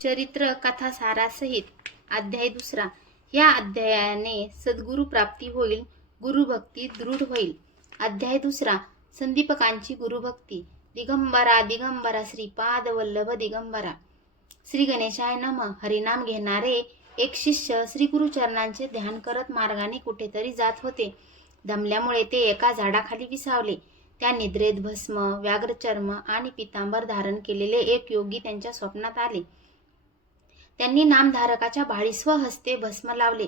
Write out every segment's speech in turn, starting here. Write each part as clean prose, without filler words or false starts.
चरित्र कथा सारासहित अध्याय 2. या अध्यायाने सद्गुरु प्राप्ती होईल, गुरुभक्ती दृढ होईल. अध्याय 2. संदीपकांची गुरुभक्ती. दिगंबरा दिगंबरा श्रीपाद वल्लभ दिगंबरा. श्री गणेशाय नमः. हरिनाम घेणारे एक शिष्य श्री गुरुचरणांचे ध्यान करत मार्गाने कुठेतरी जात होते. दमल्यामुळे ते एका झाडाखाली विसावले. त्या निद्रेत भस्म, व्याघ्रचर्म आणि पितांबर धारण केलेले एक योगी त्यांच्या स्वप्नात आले. त्यांनी नामधारकाच्या भाळीस्व हस्ते भस्म लावले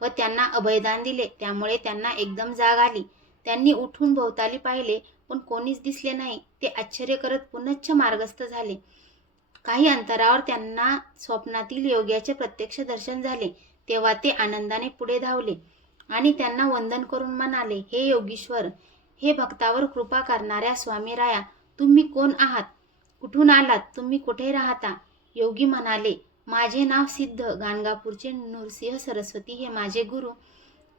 व त्यांना अभयदान दिले. त्यामुळे त्यांना एकदम जाग आली. त्यांनी उठून भोवताली पाहिले, पण कोणीच दिसले नाही. ते आश्चर्य करत पुनश्च मार्गस्थ झाले. काही अंतरावर त्यांना स्वप्नातील योग्याचे प्रत्यक्ष दर्शन झाले. तेव्हा ते आनंदाने पुढे धावले आणि त्यांना वंदन करून म्हणाले, हे योगीश्वर, हे भक्तावर कृपा करणाऱ्या स्वामी राया, तुम्ही कोण आहात? कुठून आलात? तुम्ही कुठे राहता? योगी म्हणाले, माझे नाव सिद्ध, गाणगापूरचे नृसिंह सरस्वती हे माझे गुरु.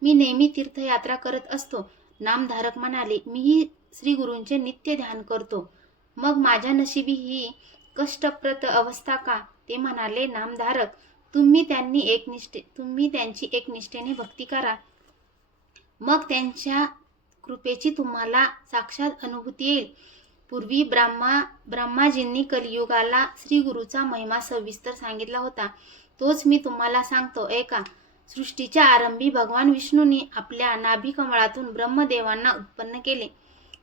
मी नेहमी तीर्थयात्रा करत असतो. नामधारक म्हणाले, मीही श्री गुरूंचे नित्य ध्यान करतो. मग माझ्या नशिबी ही कष्टप्रद अवस्था का? ते म्हणाले, नामधारक, तुम्ही त्यांची एकनिष्ठेने भक्ती करा, मग त्यांच्या कृपेची तुम्हाला साक्षात अनुभूती येईल. पूर्वी ब्रह्माजींनी कलियुगाला श्री गुरुचा महिमा सविस्तर सांगितला होता. तोच मी तुम्हाला सांगतो ऐका. सृष्टीच्या आरंभी भगवान विष्णूंनी आपल्या नाभिकमळातून ब्रह्मदेवांना उत्पन्न केले.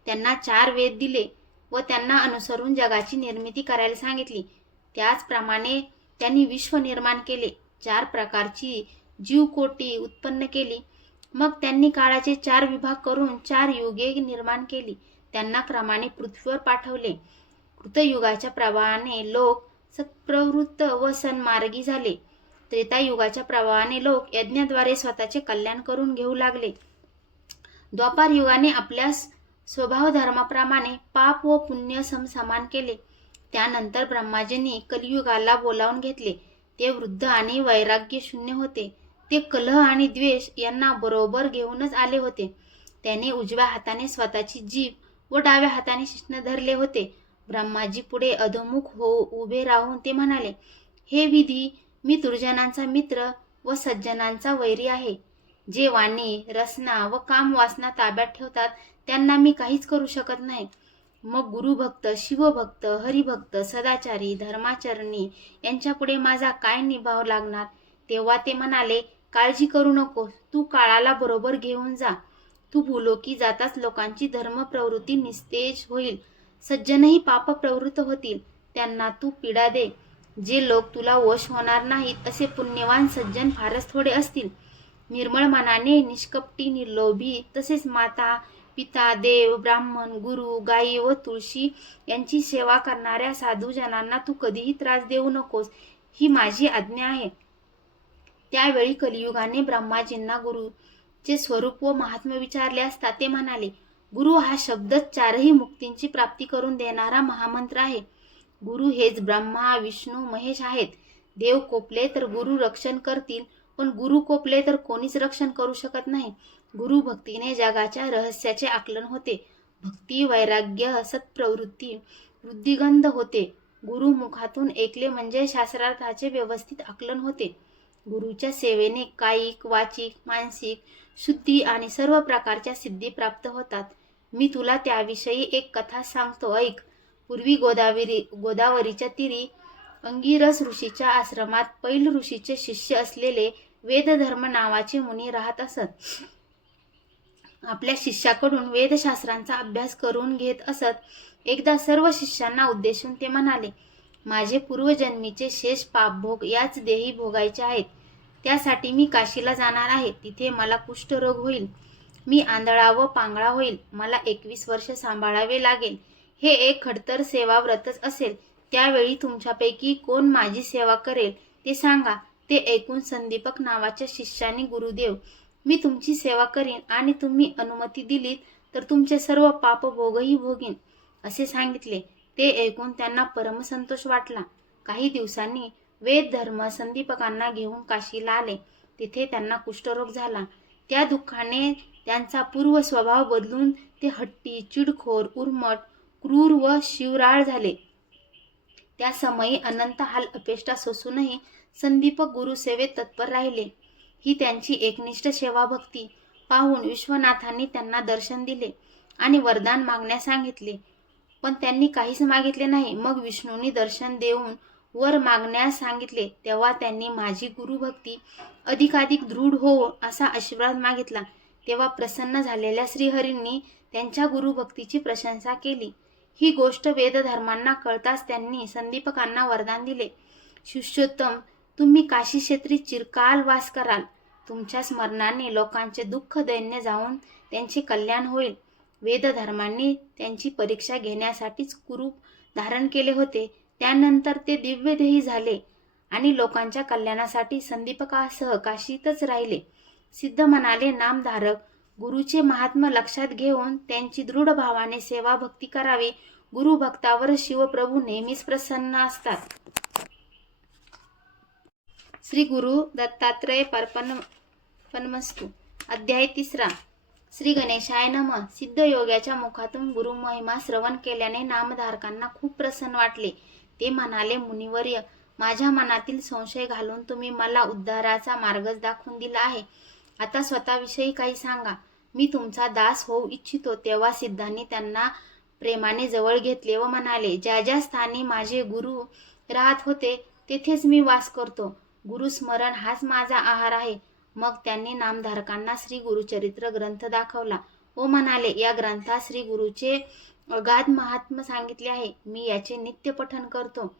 त्यांना 4 वेद दिले व त्यांना अनुसरून जगाची निर्मिती करायला सांगितली. त्याचप्रमाणे त्यांनी विश्व निर्माण केले. 4 प्रकारची जीवकोटी उत्पन्न केली. मग त्यांनी काळाचे 4 विभाग करून 4 युगे निर्माण केली. त्यांना क्रमाने पृथ्वीवर पाठवले. कृतयुगाच्या प्रभावाने लोक सत्प्रवृत्त व सन्मार्गी झाले. त्रेतायुगाच्या प्रभावाने लोक यज्ञाद्वारे स्वतःचे कल्याण करून घेऊ लागले. द्वापार युगाने आपल्या स्वभाव धर्माप्रमाणे पाप व पुण्य समसमान केले. त्यानंतर ब्रह्माजींनी कलियुगाला बोलावून घेतले. ते वृद्ध आणि वैराग्य शून्य होते. ते कलह आणि द्वेष यांना बरोबर घेऊनच आले होते. त्याने उजव्या हाताने स्वतःची जीभ व डाव्या हाताने शिश्न धरले होते. ब्रह्माजी पुढे अधोमुख उभे राहून ते म्हणाले, हे विधी, मी दुर्जनांचा मित्र व सज्जनांचा वैरी आहे. जे वाणी, रसना व काम वासना ताब्यात ठेवतात त्यांना मी काहीच करू शकत नाही. मग गुरुभक्त, शिवभक्त, हरिभक्त, सदाचारी, धर्माचरणी यांच्यापुढे माझा काय निभाव लागणार? तेव्हा ते म्हणाले, काळजी करू नको, तू काळाला बरोबर घेऊन जा. तू भूलोकी जाताच लोकांची धर्मप्रवृत्ती निस्तेज होईल. सज्जनही पाप प्रवृत्त होतील. त्यांना तू पीडा दे. जे लोक तुला वश होणार नाहीत असे पुण्यवान सज्जन फारच थोडे असतील. निर्मळ मनाने, निष्कपटी, निर्लोभी, तसेच माता, पिता, देव, ब्राह्मण, गुरु, गायी व तुळशी यांची सेवा करणाऱ्या साधूजनांना तू कधीही त्रास देऊ नकोस, ही माझी आज्ञा आहे. त्यावेळी कलियुगाने ब्रह्माजींना गुरुचे स्वरूप व महात्म्य विचारले असता ते म्हणाले, गुरु हा शब्दच 4ही मुक्तींची प्राप्ती करून देणारा महामंत्र आहे. गुरु हेच ब्रह्मा, विष्णू, महेश आहेत. देव कोपले तर गुरु रक्षण करतील, पण गुरु कोपले तर कोणीच रक्षण करू शकत नाही. गुरु भक्तीने जगाच्या रहस्याचे आकलन होते. भक्ती, वैराग्य, सत्प्रवृत्ती, वृद्धिगंध होते. गुरु मुखातून ऐकले म्हणजे शास्त्रार्थाचे व्यवस्थित आकलन होते. गुरुच्या सेवेने कायिक, वाचिक, मानसिक शुद्धी आणि सर्व प्रकारच्या सिद्धी प्राप्त होतात. मी तुला त्याविषयी एक कथा सांगतो ऐक. पूर्वी गोदावरीच्या तीरी अंगिरस ऋषीच्या आश्रमात पैल ऋषीचे शिष्य असलेले वेदधर्म नावाचे मुनी राहत असत. आपल्या शिष्याकडून वेदशास्त्रांचा अभ्यास करून घेत असत. एकदा सर्व शिष्यांना उद्देशून ते म्हणाले, माझे पूर्वजन्मीचे शेष पापभोग याच देही भोगायचे आहेत. त्यासाठी मी काशीला जाणार आहे. तिथे मला कुष्ठरोग होईल. मी आंधळा व पांगळा होईल. मला 21 वर्ष सांभाळावे लागेल. हे एक खडतर सेवाव्रतच असेल. त्यावेळी तुमच्यापैकी कोण माझी सेवा करेल ते सांगा. ते ऐकून संदीपक नावाच्या शिष्याने, गुरुदेव, मी तुमची सेवा करीन आणि तुम्ही अनुमती दिलीत तर तुमचे सर्व पापभोगही भोगीन, असे सांगितले. ते ऐकून त्यांना परमसंतोष वाटला. काही दिवसांनी वेद धर्म संदीपकांना घेऊन काशीला आले. तिथे त्यांना कुष्ठरोग झाला. त्या दुःखाने त्यांचा पूर्व स्वभाव बदलून ते हट्टी, चिडखोर, उर्मट, क्रूर व शिवराळ झाले. त्या समयी अनंत हाल अपेष्टा सोसूनही संदीपक गुरुसेवेत तत्पर राहिले. ही त्यांची एकनिष्ठ सेवाभक्ती पाहून विश्वनाथांनी त्यांना दर्शन दिले आणि वरदान मागण्यास सांगितले. पण त्यांनी काहीच मागितले नाही. मग विष्णूंनी दर्शन देऊन वर मागण्यास सांगितले. तेव्हा त्यांनी माझी गुरुभक्ती अधिकाधिक दृढ हो असा आशीर्वाद मागितला. तेव्हा प्रसन्न झालेल्या श्रीहरींनी त्यांच्या गुरुभक्तीची प्रशंसा केली. ही गोष्ट वेदधर्मांना कळताच त्यांनी संदीपकांना वरदान दिले. शिष्योत्तम, तुम्ही काशी क्षेत्री चिरकाल वास कराल. तुमच्या स्मरणाने लोकांचे दुःख दैन्य जाऊन त्यांचे कल्याण होईल. वेदधर्मांनी त्यांची परीक्षा घेण्यासाठीच कुरूप धारण केले होते. त्यानंतर ते दिव्यदेही झाले आणि लोकांच्या कल्याणासाठी संदीपकासह काशीतच राहिले. सिद्ध म्हणाले, नामधारक गुरुचे महात्म्य लक्षात घेऊन त्यांची दृढ भावाने सेवा भक्ती करावी. गुरुभक्तावर शिवप्रभू नेहमीच प्रसन्न असतात. श्री गुरु दत्तात्रय परमस्तु. अध्याय 3. श्री गणेशाय नमः. सिद्ध योग्याच्या मुखातून गुरुमहिमा श्रवण केल्याने नामधारकांना खूप प्रसन्न वाटले. ते म्हणाले, मुनिवर्य, माझ्या मनातील संशय घालून तुम्ही मला उद्धाराचा मार्गच दाखवून दिला आहे. आता स्वतःविषयी काही सांगा. मी तुमचा दास होऊ इच्छितो. तेव्हा सिद्धांनी त्यांना प्रेमाने जवळ घेतले व म्हणाले, ज्या ज्या स्थानी माझे गुरु राहत होते तेथेच मी वास करतो. गुरुस्मरण हाच माझा आहार आहे. मग त्यांनी नामधारकांना श्री गुरुचरित्र ग्रंथ दाखवला व म्हणाले, या ग्रंथात श्री गुरुचे अगाध महात्म्य सांगितले आहे. मी याचे नित्य पठण करतो.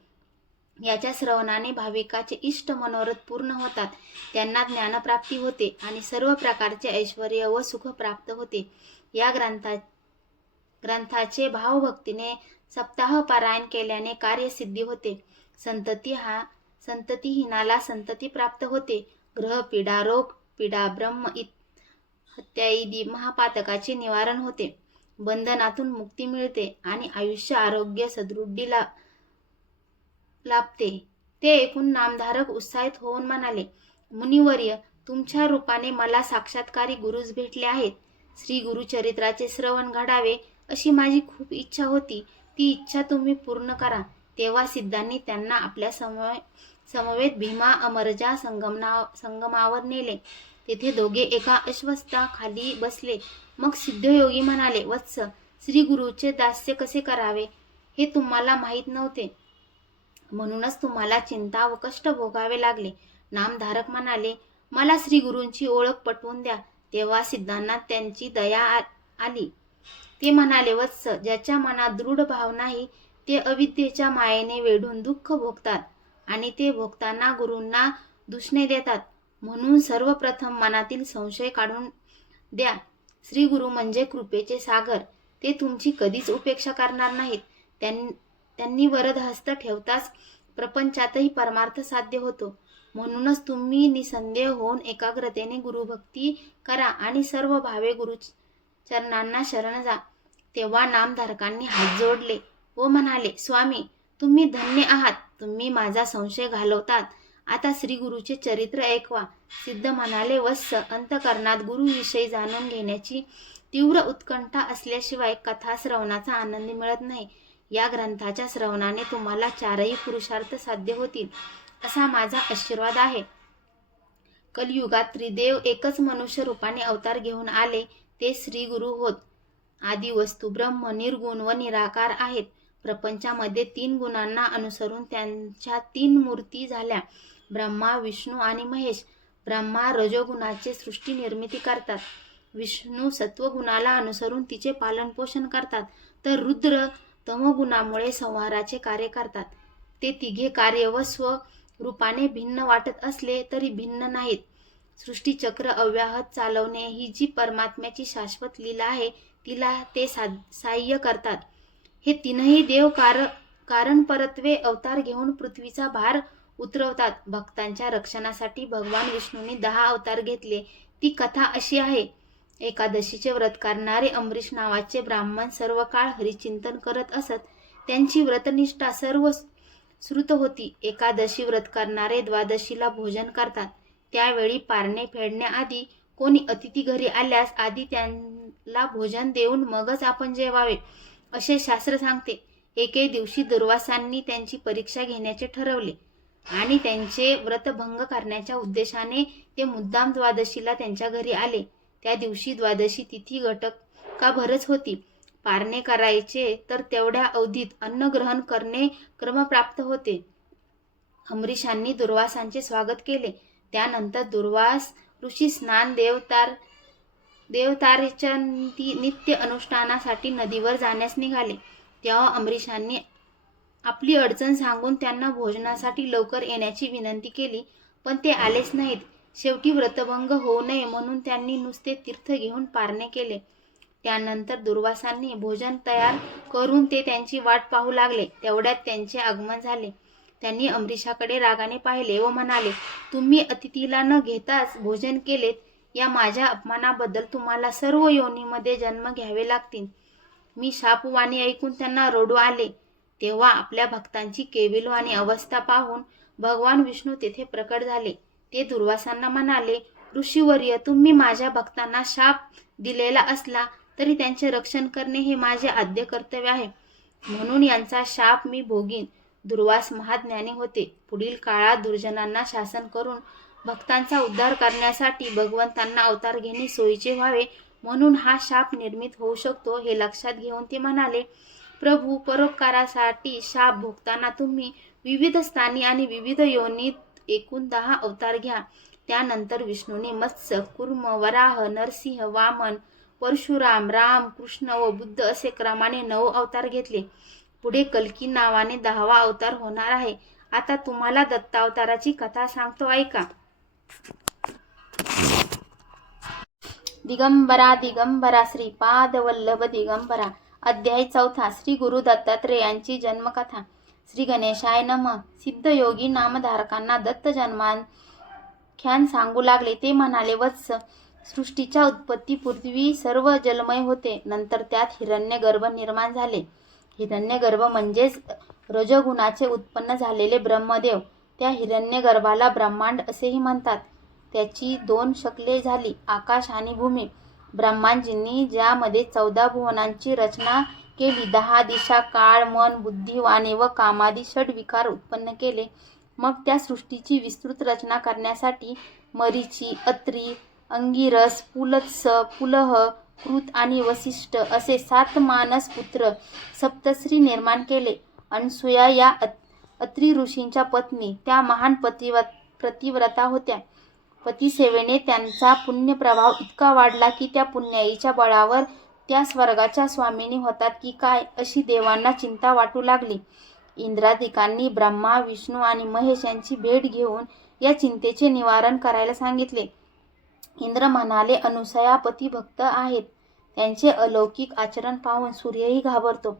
याच्या श्रवणाने भाविकाचे इष्ट मनोरथ पूर्ण होतात. त्यांना ज्ञानप्राप्ती होते आणि सर्व प्रकारचे ऐश्वर्य व सुख प्राप्त होते. या ग्रंथाचे भावभक्तीने सप्ताह पारायण केल्याने कार्यसिद्धी होते. संततीहीनाला संतती प्राप्त होते. ग्रह पीडा, रोग पीडा, ब्रह्म हत्यादी महापातकाचे निवारण होते. बंधनातून मुक्ती मिळते आणि आयुष्य आरोग्य सदृढी लाभते. ते ऐकून नामधारक उत्साहित होऊन म्हणाले, मुनिवर्य, तुमच्या रूपाने मला साक्षात्कारी गुरुच भेटले आहेत. श्री गुरुचरित्राचे श्रवण घडावे अशी माझी खूप इच्छा होती. ती इच्छा तुम्ही पूर्ण करा. तेव्हा सिद्धांनी त्यांना आपल्या समवेत भीमा अमरजा संगमावर नेले. तेथे दोघे एका अश्वत्था खाली बसले. मग सिद्धयोगी म्हणाले, वत्स, श्री गुरुचे दास्य कसे करावे हे तुम्हाला माहीत नव्हते. म्हणूनच तुम्हाला चिंता व कष्ट भोगावे लागले. नामधारक म्हणाले, मला श्री गुरूंची ओळख पटवून द्या. तेव्हा सिद्धांना त्यांची दया आली. ते म्हणाले, वत्स, ज्याच्या मनात दृढ भाव नाही ते अविद्येच्या मायेने वेढून दुःख भोगतात आणि ते भोगताना गुरूंना दूषणे देतात. म्हणून सर्वप्रथम मनातील संशय काढून द्या. श्री गुरु म्हणजे कृपेचे सागर. ते तुमची कधीच उपेक्षा करणार नाहीत. त्यांनी वरदहस्त ठेवताच प्रपंचातही परमार्थ साध्य होतो. म्हणूनच तुम्ही निसंदेह होऊन एकाग्रतेने गुरुभक्ती करा आणि सर्व भावे गुरुचरणांना शरण जा. तेव्हा नामधारकांनी हात जोडले व म्हणाले, स्वामी, तुम्ही धन्य आहात. तुम्ही माझा संशय घालवतात. आता श्री गुरुचे चरित्र ऐकवा. सिद्ध म्हणाले, वत्स, अंतःकरणात गुरुविषयी जाणून घेण्याची तीव्र उत्कंठा असल्याशिवाय कथा श्रवणाचा आनंद मिळत नाही. या ग्रंथाच्या श्रवणाने तुम्हाला चारही पुरुषार्थ साध्य होतील असा माझा आशीर्वाद आहे. कलियुगात त्रिदेव एकच मनुष्य रूपाने अवतार घेऊन आले ते श्री गुरु होत. आदी वस्तू ब्रह्म, निर्गुण व निराकार आहेत. प्रपंचामध्ये 3 गुणांना अनुसरून त्यांच्या 3 मूर्ती झाल्या, ब्रह्मा, विष्णू आणि महेश. ब्रह्मा रजोगुणाचे सृष्टी निर्मिती करतात. विष्णू सत्वगुणाला अनुसरून तिचे पालनपोषण करतात. तर रुद्र तमोगुणामुळे संहाराचे कार्य करतात. ते तिघे कार्य व स्वरूपाने भिन्न वाटत असले तरी भिन्न नाहीत. सृष्टीचक्र अव्याहत चालवणे ही जी परमात्म्याची शाश्वत लीला आहे तिला ते सहाय्य करतात. हे 3ही देव कारणपरत्वे अवतार घेऊन पृथ्वीचा भार उतरवतात. भक्तांच्या रक्षणासाठी भगवान विष्णूंनी 10 अवतार घेतले. ती कथा अशी आहे. एकादशीचे व्रत करणारे अमरीश नावाचे ब्राह्मण सर्व काळ हरिचिंतन करत असत. त्यांची व्रतनिष्ठा सर्व श्रुत होती. एकादशी व्रत करणारे द्वादशीला भोजन करतात. त्यावेळी पारणे फेडण्याआधी कोणी अतिथी घरी आल्यास आधी त्यांना भोजन देऊन मगच आपण जेवावे असे शास्त्र सांगते. एके दिवशी दुर्वासांनी त्यांची परीक्षा घेण्याचे ठरवले आणि त्यांचे व्रतभंग करण्याच्या उद्देशाने ते मुद्दाम द्वादशीला त्यांच्या घरी आले. त्या दिवशी द्वादशी तिथी घटकाभरच होती. पारणे करायचे तर तेवढ्या अवधीत अन्न ग्रहण करणे क्रमप्राप्त होते. अंबरीशांनी दुर्वासांचे स्वागत केले. त्यानंतर दुर्वास ऋषी स्नान देवतारेच्या नित्य अनुष्ठानासाठी नदीवर जाण्यास निघाले. तेव्हा अंबरीशांनी आपली अडचण सांगून त्यांना भोजनासाठी लवकर येण्याची विनंती केली, पण ते आलेच नाहीत. शेवटी व्रतभंग होऊ नये म्हणून त्यांनी नुसते तीर्थ घेऊन पारणे केले. त्यानंतर दुर्वासांनी भोजन तयार करून ते त्यांची वाट पाहू लागले. तेवढ्यात त्यांचे आगमन झाले. त्यांनी अंबरीशाकडे रागाने पाहिले व म्हणाले, तुम्ही अतिथीला न घेताच भोजन केलेत. या माझ्या अपमानाबद्दल तुम्हाला सर्व योनीमध्ये जन्म घ्यावे लागतील. मी शापवाणी ऐकून त्यांना रडू आले. तेव्हा आपल्या भक्तांची केविलवाणी अवस्था पाहून भगवान विष्णू तेथे प्रकट झाले. ते दुर्वासांना म्हणाले, ऋषीवर्य, तुम्ही माझ्या भक्तांना शाप दिलेला असला तरी त्यांचे रक्षण करणे हे माझे आद्य कर्तव्य आहे, म्हणून यांचा शाप मी भोगीन. दुर्वास महाज्ञानी होते. पुढील काळात दुर्जनांना शासन करून भक्तांचा उद्धार करण्यासाठी भगवंतांना अवतार घेणे सोयीचे व्हावे म्हणून हा शाप निर्मित होऊ शकतो हे लक्षात घेऊन ते म्हणाले, प्रभू, परोपकारासाठी शाप भोगताना तुम्ही विविध स्थानी आणि विविध योनीत एकूण 10 अवतार घ्या. त्यानंतर विष्णूने मत्स्य, कुर्म, वराह, नरसिंह, वामन, परशुराम, राम, कृष्ण व बुद्ध असे क्रमाने 9 अवतार घेतले. पुढे कल्की नावाने 10वा अवतार होणार आहे. आता तुम्हाला दत्तावताराची कथा सांगतो, ऐका. दिगंबरा दिगंबरा श्रीपाद वल्लभ दिगंबरा. अध्याय 4. श्री गुरु दत्तात्रेयांची जन्मकथा. श्री गणेशाय नमः. सिद्धयोगी नामधारकांना दत्त जन्माख्यान सांगू लागले. ते म्हणाले, वत्स, सृष्टीच्या उत्पत्तीपूर्वी सर्व जलमय होते. नंतर त्यात हिरण्यगर्भ निर्माण झाले. हिरण्यगर्भ म्हणजेच रजोगुणाचे उत्पन्न झालेले ब्रह्मदेव. त्या हिरण्यगर्भाला ब्रह्मांड असेही म्हणतात. त्याची 2 शकले झाली, आकाश आणि भूमी. ब्रह्माजींनी ज्यामध्ये 14 भुवनांची रचना केली, 10 दिशा, काळ, मन, बुद्धी, वाणी व कामादी षड्विकार उत्पन्न केले. मग त्या सृष्टीची विस्तृत रचना करण्यासाठी मरीची, अत्री, अंगिरस, पुलत्स, पुलह, कृत आणि वसिष्ठ असे 7 मानस पुत्र सप्तश्री निर्माण केले. अनसूया या अत्री ऋषींच्या पत्नी त्या महान पतिव्रता होत्या. पतिसेवेने त्यांचा पुण्यप्रभाव इतका वाढला की त्या पुण्याईच्या बळावर त्या स्वर्गाच्या स्वामिनी होतात की काय अशी देवांना चिंता वाटू लागली. इंद्रादिकांनी ब्रह्मा, विष्णू आणि महेश यांची भेट घेऊन या चिंतेचे निवारण करायला सांगितले. इंद्र म्हणाले, अनुसया पतिभक्त आहेत. त्यांचे अलौकिक आचरण पाहून सूर्यही घाबरतो.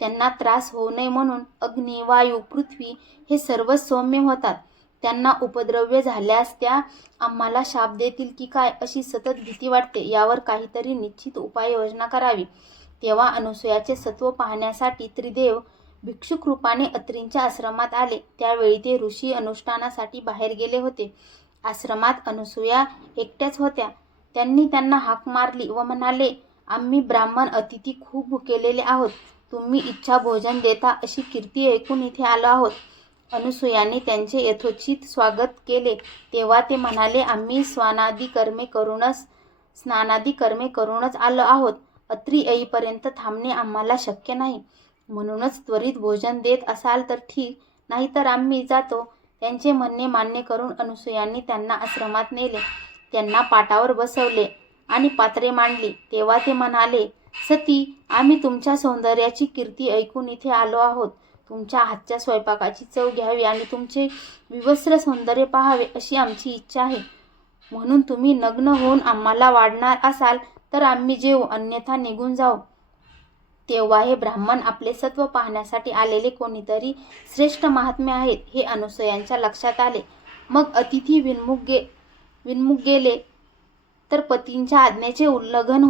त्यांना त्रास होऊ नये म्हणून अग्नी, वायू, पृथ्वी हे सर्वच सौम्य होतात. त्यांना उपद्रव्य झाल्यास त्या आम्हाला शाप देतील की काय अशी सतत भीती वाटते. यावर काहीतरी निश्चित उपाययोजना करावी. तेव्हा अनुसूयाचे सत्व पाहण्यासाठी त्रिदेव भिक्षुक रूपाने अत्रींच्या आश्रमात आले. त्यावेळी ते ऋषी अनुष्ठानासाठी बाहेर गेले होते. आश्रमात अनुसूया एकट्याच होत्या. त्यांनी त्यांना हाक मारली व म्हणाले, आम्ही ब्राह्मण अतिथी खूप भुकेलेले आहोत. तुम्ही इच्छा भोजन देता अशी कीर्ती ऐकून इथे आलो आहोत. अनुसूयाने त्यांचे यथोचित स्वागत केले. तेव्हा ते म्हणाले, आम्ही स्नानादी कर्मे करूनच आलो आहोत. अत्री येईपर्यंत थांबणे आम्हाला शक्य नाही. म्हणूनच त्वरित भोजन देत असाल तर ठीक, नाहीतर आम्ही जातो. त्यांचे म्हणणे मान्य करून अनुसूयांनी त्यांना आश्रमात नेले. त्यांना पाटावर बसवले आणि पात्रे मांडली. तेव्हा ते म्हणाले, सती, आम्ही तुमच्या सौंदर्याची कीर्ती ऐकून इथे आलो आहोत. तुमच्या हातच्या स्वयंपाकाची चव घ्यावी आणि तुमचे विवस्त्र सौंदर्य पाहावे अशी आमची इच्छा आहे. म्हणून तुम्ही नग्न होऊन आम्हाला वाढणार असाल तर आम्ही जेवू, अन्यथा निघून जाऊ. तेव्हा हे ब्राह्मण आपले सत्व पाहण्यासाठी आलेले कोणीतरी श्रेष्ठ महात्मे आहेत हे अनुसूयांच्या लक्षात आले. मग अतिथी विन्मुख गेले तर पतींच्या आज्ञेचे उल्लंघन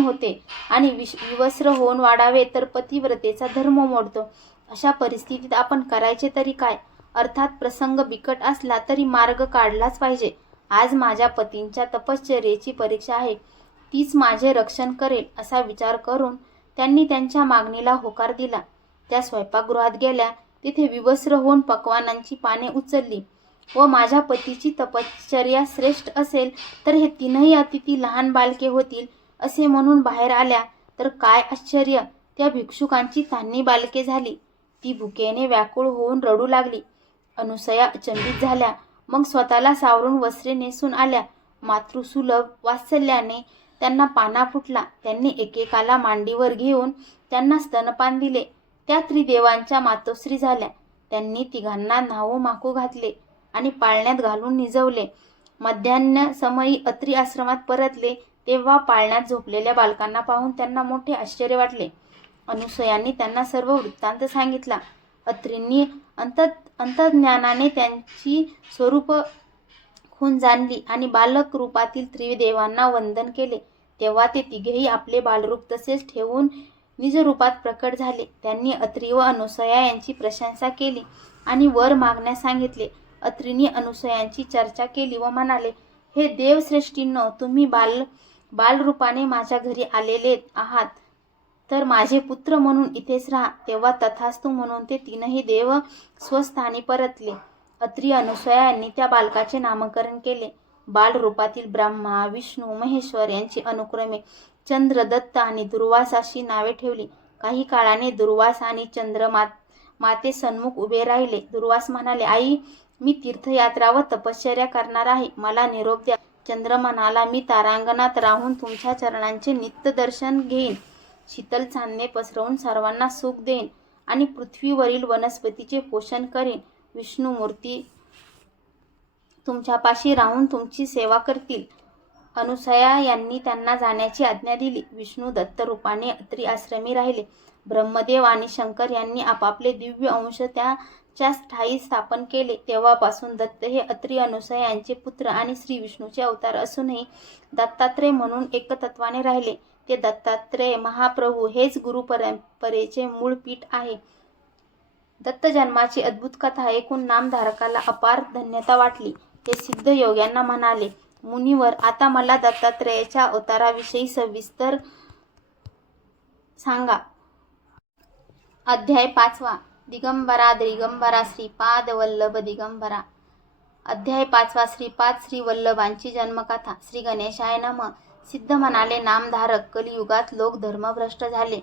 होते आणि विवस्त्र होऊन वाढावे तर पतिव्रतेचा धर्म मोडतो. अशा परिस्थितीत आपण करायचे तरी काय? अर्थात प्रसंग बिकट असला तरी मार्ग काढलाच पाहिजे. आज माझ्या पतींच्या तपश्चर्येची परीक्षा आहे, तीच माझे रक्षण करेल असा विचार करून त्यांनी त्यांच्या मागणीला होकार दिला. त्या स्वयंपाकगृहात गेल्या. तिथे विवस्त्र होऊन पक्वान्नांची पाने उचलली व माझ्या पतीची तपश्चर्या श्रेष्ठ असेल तर हे तीनही अतिथी लहान बालके होतील असे म्हणून बाहेर आल्या तर काय आश्चर्य, त्या भिक्षुकांची तान्ही बालके झाली. ती भुकेने व्याकुळ होऊन रडू लागली. अनुसया अचंबित झाल्या. मग स्वतःला सावरून वस्त्रे नेसून आल्या. मातृसुलभ वात्सल्याने त्यांना पाना फुटला. त्यांनी एकेकाला मांडीवर घेऊन त्यांना स्तनपान दिले. त्या त्रिदेवांच्या मातोश्री झाल्या. त्यांनी तिघांना न्हाऊ माखू घातले आणि पाळण्यात घालून निजवले. मध्यान्ह समयी अत्री आश्रमात परतले तेव्हा पाळण्यात झोपलेल्या बालकांना पाहून त्यांना मोठे आश्चर्य वाटले. अनुसयांनी त्यांना सर्व वृत्तांत सांगितला. अत्रींनी अंतर्ज्ञानाने त्यांची स्वरूप खूण जाणली आणि बालक रूपातील त्रिदेवांना वंदन केले. तेव्हा ते तिघेही आपले बालरूप तसेच ठेवून निजरूपात प्रकट झाले. त्यांनी अत्री व अनुसया यांची प्रशंसा केली आणि वर मागण्यास सांगितले. अत्रींनी अनुसयांची चर्चा केली व म्हणाले, हे देवश्रेष्ठींनो, तुम्ही बालरूपाने माझ्या घरी आलेले आहात तर माझे पुत्र म्हणून इथेच राहा. तेव्हा तथास्तु म्हणून ते तीनही देव स्वस्थानी परतले. अत्री अनुसया यांनी त्या बालकाचे नामकरण केले. बालरूपातील ब्रह्मा, विष्णू, महेश्वर यांची अनुक्रमे चंद्र, दत्त आणि दुर्वास अशी नावे ठेवली. काही काळाने दुर्वास आणि चंद्र माते सन्मुख उभे राहिले. दुर्वास म्हणाले, आई, मी तीर्थयात्रा व तपश्चर्या करणार आहे, मला निरोप द्या. चंद्र म्हणाला, मी तारांगणात राहून तुमच्या चरणांचे नित्य दर्शन घेईन, शीतल चांदणे पसरवून सर्वांना सुख देईन आणि पृथ्वीवरील वनस्पतीचे पोषण करीन. विष्णुमूर्ती तुमच्यापाशी राहून तुमची सेवा करतील. अनुसया यांनी त्यांना जाण्याची आज्ञा दिली. विष्णू दत्त रूपाने अत्री आश्रमी राहिले. ब्रह्मदेव आणि शंकर यांनी आपापले दिव्य अंश त्याच्या ठायी स्थापन केले. तेव्हापासून दत्त हे अत्री अनुसया यांचे पुत्र आणि श्री विष्णूचे अवतार असूनही दत्तात्रय म्हणून एकतत्वाने राहिले. ते दत्तात्रय महाप्रभू हेच गुरु परंपरेचे मूळ पीठ आहे. दत्त जन्माची अद्भुत कथा ऐकून नामधारकाला अपार धन्यता वाटली. ते सिद्ध योग्यांना म्हणाले, मुनिवर, आता मला दत्तात्रयाच्या अवताराविषयी सविस्तर सांगा. अध्याय 5. दिगंबरा दिगंबरा श्रीपाद वल्लभ दिगंबरा. अध्याय 5. श्रीपाद श्री वल्लभांची जन्मकथा. श्री गणेशाय नमः. सिद्ध म्हणाले, नामधारक, कलियुगात लोक धर्मभ्रष्ट झाले,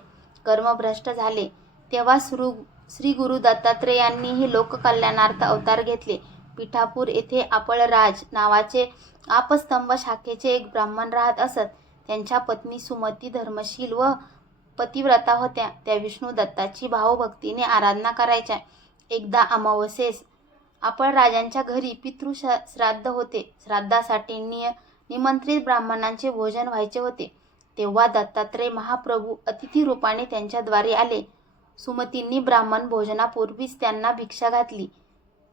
कर्मभ्रष्ट झाले. तेव्हा श्री गुरु दत्तात्रेयांनीही लोककल्याणार्थ अवतार घेतले. पिठापूर येथे आपळराज नावाचे आपस्तंभ शाखेचे एक ब्राह्मण राहत असत. त्यांच्या पत्नी सुमती धर्मशील व पतिव्रता होत्या. त्या विष्णू दत्ताची भावभक्तीने आराधना करायच्या. एकदा अमावस्येस आपळराजांच्या घरी पितृश्राद्ध होते. श्राद्धासाठी निमंत्रित ब्राह्मणांचे भोजन व्हायचे होते. तेव्हा दत्तात्रय महाप्रभू अतिथी रूपाने त्यांच्याद्वारी आले. सुमतींनी ब्राह्मण भोजनापूर्वीच त्यांना भिक्षा घातली.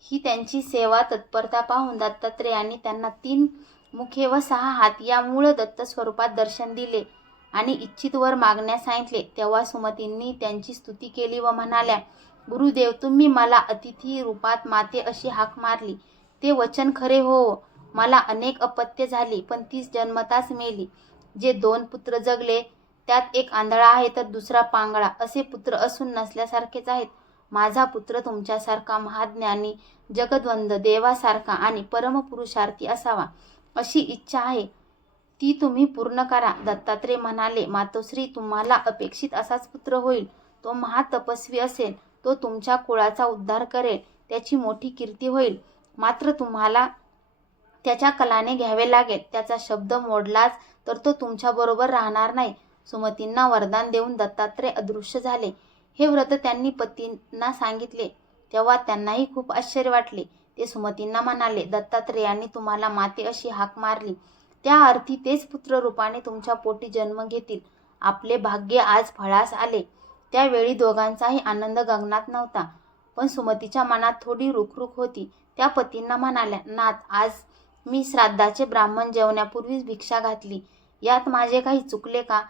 ही त्यांची सेवा तत्परता पाहून दत्तात्रेयांनी त्यांना 3 मुखे व 6 हात या मूळ दत्त स्वरूपात दर्शन दिले आणि इच्छित वर मागण्यास सांगितले. तेव्हा सुमतींनी त्यांची स्तुती केली व म्हणाल्या, गुरुदेव, तुम्ही मला अतिथी रूपात माते अशी हाक मारली, ते वचन खरे हो. मला अनेक अपत्ये झाली, पण तीच जन्मताच मेली. जे 2 पुत्र जगले त्यात एक आंधळा आहे तर दुसरा पांगळा, असे पुत्र असून नसल्यासारखेच आहेत. माझा पुत्र तुमच्यासारखा महाज्ञानी, जगद्वंद, देवासारखा आणि परमपुरुषार्थी असावा, अशी इच्छा आहे. ती तुम्ही पूर्ण करा. दत्तात्रय म्हणाले, मातोश्री, तुम्हाला अपेक्षित असाच पुत्र होईल. तो महातपस्वी असेल. तो तुमच्या कुळाचा उद्धार करेल. त्याची मोठी कीर्ती होईल. मात्र तुम्हाला त्याच्या कलाने घ्यावे लागेल. त्याचा शब्द मोडलाच तर तो तुमच्याबरोबर राहणार नाही. सुमतींना वरदान देऊन दत्तात्रय अदृश्य झाले. हे व्रत त्यांनी पतींना सांगितले. तेव्हा त्यांनाही खूप आश्चर्य वाटले. ते सुमतींना म्हणाले, दत्तात्रेयांनी तुम्हाला माते अशी हाक मारली, त्या अर्थी तेच पुत्र रूपाने तुमच्या पोटी जन्म घेतील. आपले भाग्य आज फळास आले. त्यावेळी दोघांचाही आनंद गगनात नव्हता. पण सुमतीच्या मनात थोडी रुखरुख होती. त्या पतींना म्हणाल्या, नाथ, आज मी श्राद्धाचे ब्राह्मण जेवण्यापूर्वीच भिक्षा घातली. यात माझे काही चुकले का?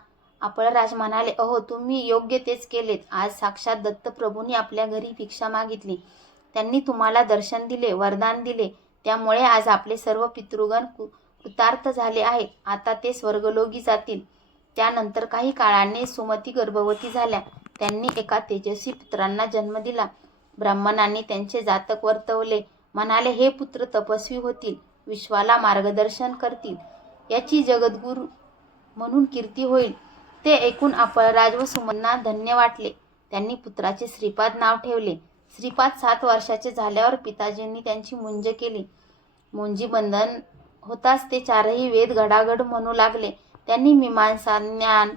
आपळराज म्हणाले, अहो, तुम्ही योग्य तेच केलेत. आज साक्षात दत्तप्रभूंनी आपल्या घरी भिक्षा मागितली. त्यांनी तुम्हाला दर्शन दिले, वरदान दिले. त्यामुळे आज आपले सर्व पितृगण कृतार्थ झाले आहेत. आता ते स्वर्गलोकी जातील. त्यानंतर काही काळाने सुमती गर्भवती झाल्या. त्यांनी एका तेजस्वी पुत्रांना जन्म दिला. ब्राह्मणांनी त्यांचे जातक वर्तवले. म्हणाले, हे पुत्र तपस्वी होतील, विश्वाला मार्गदर्शन करतील, याची जगद्गुरू म्हणून कीर्ती होईल. ते ऐकून अपळराज व सुमनांना धन्य वाटले. त्यांनी पुत्राचे श्रीपाद नाव ठेवले. श्रीपाद 7 वर्षाचे झाल्यावर पिताजींनी त्यांची मुंज केली. मुंजी बंधन होताच ते 4ही वेद घडाघड म्हणू लागले. त्यांनी मीमांसा, ज्ञान,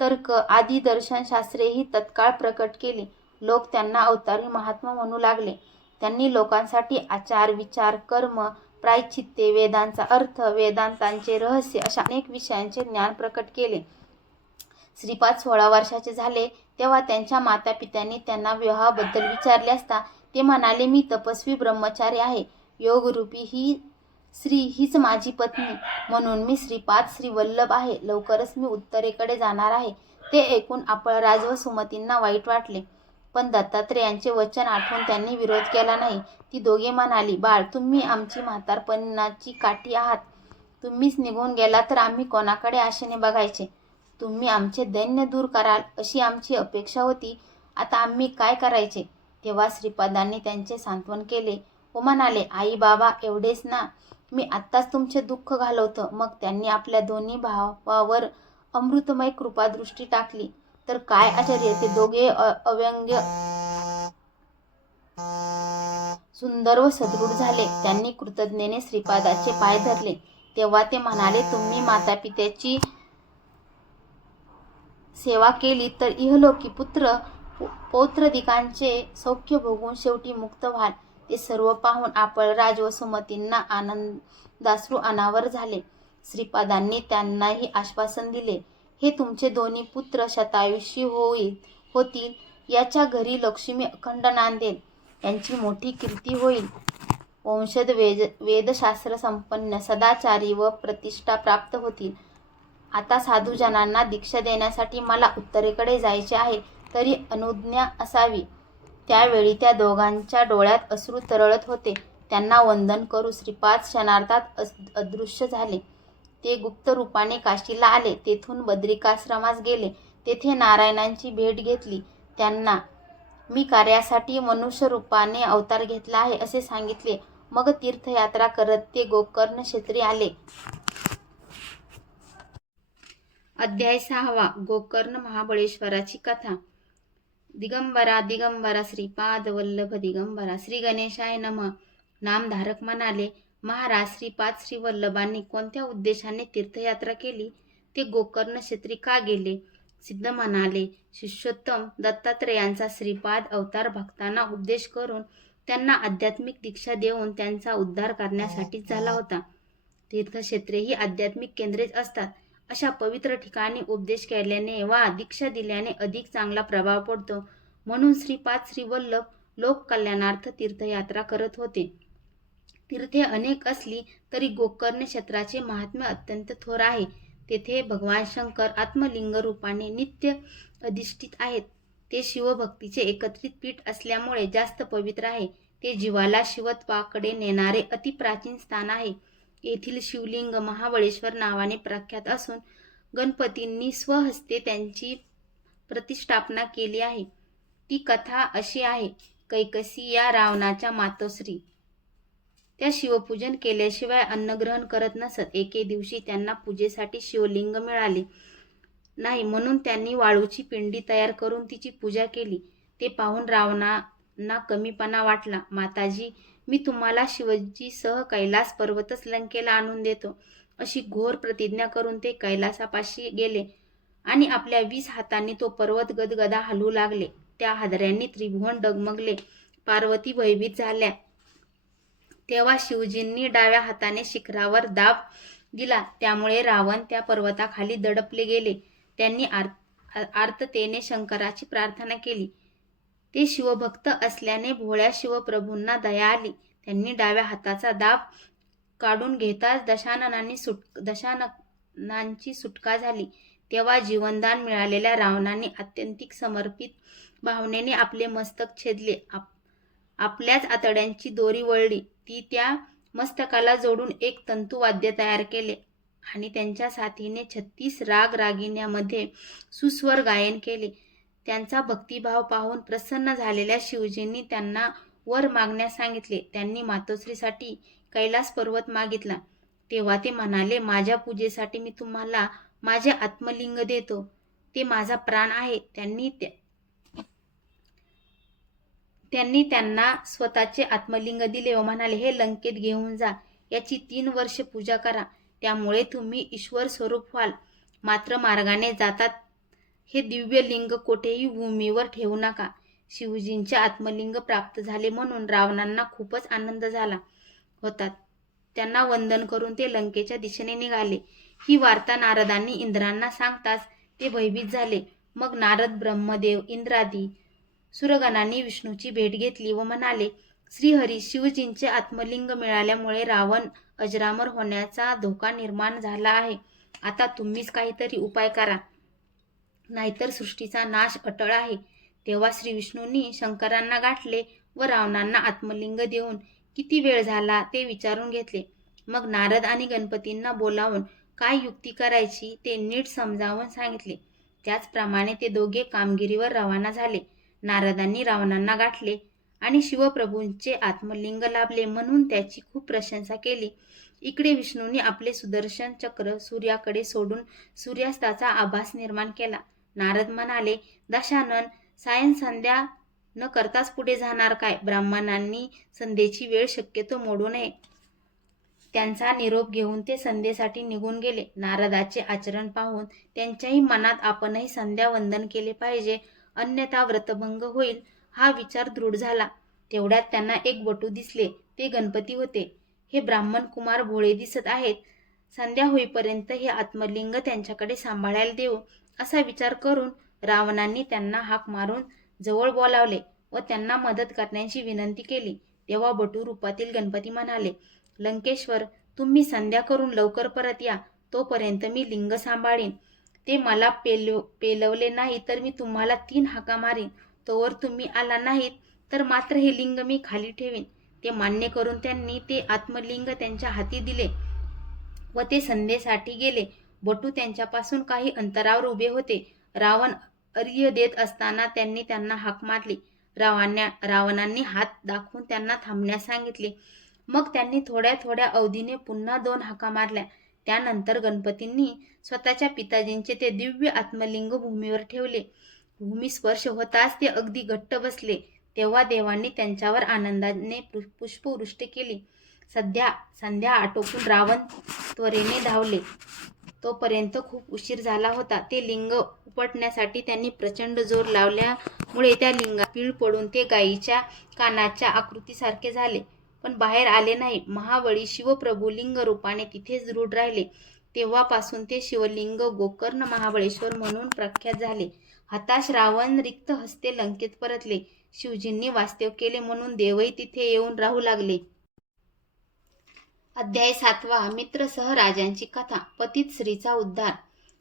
तर्क आदी दर्शनशास्त्रेही तत्काळ प्रकट केली. लोक त्यांना अवतारी महात्मा म्हणू लागले. त्यांनी लोकांसाठी आचार, विचार, कर्म, प्रायश्चित्ते, वेदांचा अर्थ, वेदांतांचे रहस्य अशा अनेक विषयांचे ज्ञान प्रकट केले. श्रीपाद 16 वर्षाचे झाले तेव्हा त्यांच्या मातापित्यांनी त्यांना विवाहाबद्दल विचारले असता ते म्हणाले, मी तपस्वी ब्रह्मचारी आहे. योगरूपी ही स्त्री हीच माझी पत्नी, म्हणून मी श्रीपाद श्रीवल्लभ आहे. लवकरच मी उत्तरेकडे जाणार आहे. ते ऐकून अपळराज व सुमतींना वाईट वाटले, पण दत्तात्रेयांचे वचन आठवून त्यांनी विरोध केला नाही. ती दोघे म्हणाली, बाळ, तुम्ही आमची म्हातारपणाची काठी आहात. तुम्हीच निघून गेला तर आम्ही कोणाकडे आशेने बघायचे? तुम्ही आमचे दैन्य दूर कराल अशी आमची अपेक्षा होती. आता आम्ही काय करायचे? तेव्हा श्रीपादांनी त्यांचे सांत्वन केले व म्हणाले, आई बाबा, एवढेच ना, मी आत्ताच तुमचे दुःख घालवतो. मग त्यांनी आपल्या दोन्ही भावावर अमृतमय कृपादृष्टी टाकली. तर काय आश्चर्य, ते दोघे अव्यंग्य सुंदर व सदृढ झाले. त्यांनी कृतज्ञतेने श्रीपादाचे पाय धरले. तेव्हा ते म्हणाले, तुम्ही मातापित्याची सेवा केली तर इहलोकी पौत्रदिकांचे सौख्य भोगून शेवटी मुक्त व्हाल. ते सर्व पाहून अपळराज व सुमतींना आनंदाश्रू अनावर झाले. श्रीपादांनी त्यांनाही आश्वासन दिले, हे तुमचे दोन्ही पुत्र शतायुषी होतील. याच्या घरी लक्ष्मी अखंड नांदेल. यांची मोठी कीर्ती होईल. वंशज वेदशास्त्र संपन्न, सदाचारी व प्रतिष्ठा प्राप्त होतील. आता साधुजनांना दीक्षा देण्यासाठी मला उत्तरेकडे जायचे आहे, तरी अनुज्ञा असावी. त्यावेळी त्या दोघांच्या डोळ्यात अश्रू तरळत होते. त्यांना वंदन करू श्रीपाद क्षणार्धात अदृश्य झाले. ते गुप्त रूपाने काशीला आले. तेथून बद्रिकाश्रमास गेले. तेथे नारायणांची भेट घेतली. त्यांना मी कार्यासाठी मनुष्य रूपाने अवतार घेतला आहे असे सांगितले. मग तीर्थयात्रा करत ते गोकर्ण क्षेत्री आले. अध्याय 6. गोकर्ण महाबळेश्वराची कथा. दिगंबरा दिगंबरा श्रीपाद वल्लभ दिगंबरा. श्री गणेशाय नमः. नामधारक म्हणाले, महाराज, श्रीपाद श्रीवल्लभांनी कोणत्या उद्देशाने तीर्थयात्रा केली? ते गोकर्ण क्षेत्री का गेले? सिद्ध म्हणाले, शिष्योत्तम दत्तात्रेयांचा श्रीपाद अवतार भक्तांना उपदेश करून त्यांना आध्यात्मिक दीक्षा देऊन त्यांचा उद्धार करण्यासाठीच झाला होता. तीर्थक्षेत्रे ही आध्यात्मिक केंद्रेच असतात. अशा पवित्र ठिकाणी उपदेश केल्याने वा दीक्षा दिल्याने अधिक चांगला प्रभाव पडतो. म्हणून श्रीपाद श्रीवल्लभ लोककल्याणार्थ तीर्थयात्रा करत होते. तीर्थे अनेक असली तरी गोकर्ण क्षेत्राचे महात्म्य अत्यंत थोर आहे. तेथे भगवान शंकर आत्मलिंग रूपाने नित्य अधिष्ठित आहेत. ते शिवभक्तीचे एकत्रित पीठ असल्यामुळे जास्त पवित्र आहे. ते जीवाला शिवत्वाकडे नेणारे अतिप्राचीन स्थान आहे. येथील शिवलिंग महाबळेश्वर नावाने प्रख्यात असून गणपतींनी स्वहस्ते त्यांची प्रतिष्ठापना केली आहे. ती कथा अशी आहे, कैकसी या रावणाच्या मातोश्री त्या शिवपूजन केल्याशिवाय अन्नग्रहण करत नसत. एके दिवशी त्यांना पूजेसाठी शिवलिंग मिळाले नाही, म्हणून त्यांनी वाळूची पिंडी तयार करून तिची पूजा केली. ते पाहून रावणांना कमीपणा वाटला. माताजी, मी तुम्हाला शिवजीसह कैलास पर्वतच लंकेला आणून देतो, अशी घोर प्रतिज्ञा करून ते कैलासापाशी गेले आणि आपल्या 20 हातांनी तो पर्वत गदगदा हलवू लागले. त्या हादऱ्यांनी त्रिभुवन डगमगले. पार्वती भयभीत झाल्या. तेव्हा शिवजींनी डाव्या हाताने शिखरावर दाब दिला. त्यामुळे रावण त्या पर्वताखाली दडपले गेले. त्यांनी आर्ततेने शंकराची प्रार्थना केली. ते शिवभक्त असल्याने भोळ्या शिवप्रभूंना दया आली. त्यांनी डाव्या हाताचा दाब काढून घेताच दशाननांची सुटका झाली. तेव्हा जीवनदान मिळालेल्या रावणाने अत्यंतिक समर्पित भावनेने आपले मस्तक छेदले. आपल्याच आतड्यांची दोरी वळली. ती त्या मस्तकाला जोडून एक तंतुवाद्य तयार केले आणि त्यांच्या साथीने 36 राग रागिण्यांमध्ये सुस्वर गायन केले. त्यांचा भक्तिभाव पाहून प्रसन्न झालेल्या शिवजींनी त्यांना वर मागण्यास सांगितले. त्यांनी मातोश्रीसाठी कैलास पर्वत मागितला. तेव्हा ते म्हणाले, माझ्या पूजेसाठी मी तुम्हाला माझे आत्मलिंग देतो. ते माझा प्राण आहे. त्यांनी त्यांना स्वतःचे आत्मलिंग दिले व म्हणाले, हे लंकेत घेऊन जा. याची 3 वर्ष पूजा करा. त्यामुळे तुम्ही ईश्वर स्वरूप व्हाल. मात्र मार्गाने जातात हे दिव्य लिंग कोठेही भूमीवर ठेवू नका. शिवजींचे आत्मलिंग प्राप्त झाले म्हणून रावणांना खूपच आनंद झाला होता. त्यांना वंदन करून ते लंकेच्या दिशेने निघाले. ही वार्ता नारदांनी इंद्रांना सांगताच ते भयभीत झाले. मग नारद, ब्रह्मदेव, इंद्रादी सुरगणांनी विष्णूची भेट घेतली व म्हणाले, श्रीहरी, शिवजींचे आत्मलिंग मिळाल्यामुळे रावण अजरामर होण्याचा धोका निर्माण झाला आहे. आता तुम्हीच काहीतरी उपाय करा, नाहीतर सृष्टीचा नाश अटळ आहे. तेव्हा श्री विष्णूंनी शंकरांना गाठले व रावणांना आत्मलिंग देऊन किती वेळ झाला ते विचारून घेतले. मग नारद आणि गणपतींना बोलावून काय युक्ती करायची ते नीट समजावून सांगितले. त्याचप्रमाणे ते दोघे कामगिरीवर रवाना झाले. नारदांनी रावणांना गाठले आणि शिवप्रभूंचे आत्मलिंग लाभले म्हणून त्याची खूप प्रशंसा केली. इकडे विष्णूंनी आपले सुदर्शन चक्र सूर्याकडे सोडून सूर्यास्ताचा आभास निर्माण केला. नारद म्हणाले, दशानन, सायं संध्या न करताच पुढे जाणार काय? ब्राह्मणांनी संध्येची वेळ शक्यतो मोडू नये. त्यांचा निरोप घेऊन ते संध्येसाठी निघून गेले. नारदाचे आचरण पाहून त्यांच्याही मनात आपणही संध्या वंदन केले पाहिजे, अन्यथा व्रतभंग होईल हा विचार दृढ झाला. तेवढ्यात त्यांना एक बटू दिसले. ते गणपती होते. हे ब्राह्मण कुमार भोळे दिसत आहेत. संध्या होईपर्यंत हे आत्मलिंग त्यांच्याकडे सांभाळायला देऊ असा विचार करून रावणांनी त्यांना हाक मारून जवळ बोलावले व त्यांना मदत करण्याची विनंती केली. तेव्हा बटू रूपातील गणपती म्हणाले, लंकेश्वर, तुम्ही संध्या करून लवकर परत या. तोपर्यंत मी लिंग सांभाळीन. ते मला पेलवले नाही तर मी तुम्हाला 3 हाका मारीन. तोवर तुम्ही आला नाहीत तर मात्र हे लिंग मी खाली ठेवीन. ते मान्य करून त्यांनी ते आत्मलिंग त्यांच्या हाती दिले व ते संध्येसाठी गेले. बटू त्यांच्यापासून काही अंतरावर उभे होते. रावण अर्घ्य देत असताना त्यांनी त्यांना हाक मारली. रावणांनी हात दाखवून त्यांना थांबण्यास सांगितले. मग त्यांनी थोड्या थोड्या अवधीने पुन्हा 2 हाका मारल्या. त्यानंतर गणपतींनी स्वतःच्या पिताजींचे ते दिव्य आत्मलिंग भूमीवर ठेवले. भूमी स्पर्श होताच ते अगदी घट्ट बसले. तेव्हा देवांनी त्यांच्यावर आनंदाने पुष्पवृष्टी केली. संध्या आटोपून रावण त्वरेने धावले. तोपर्यंत खूप उशीर झाला होता. ते लिंग उपटण्यासाठी त्यांनी प्रचंड जोर लावल्यामुळे त्या लिंगात पीळ पडून ते गायीच्या कानाच्या आकृतीसारखे झाले, पण बाहेर आले नाही. महाबळी शिवप्रभू लिंग रूपाने तिथेच दृढ राहिले. तेव्हापासून ते शिवलिंग गोकर्ण महाबळेश्वर म्हणून प्रख्यात झाले. हताश रावण रिक्त हस्ते लंकेत परतले. शिवजींनी वास्तव केले म्हणून देवही तिथे येऊन राहू लागले. अध्याय 7. मित्रसह राजांची कथा. पतित स्त्रीचा उद्धार.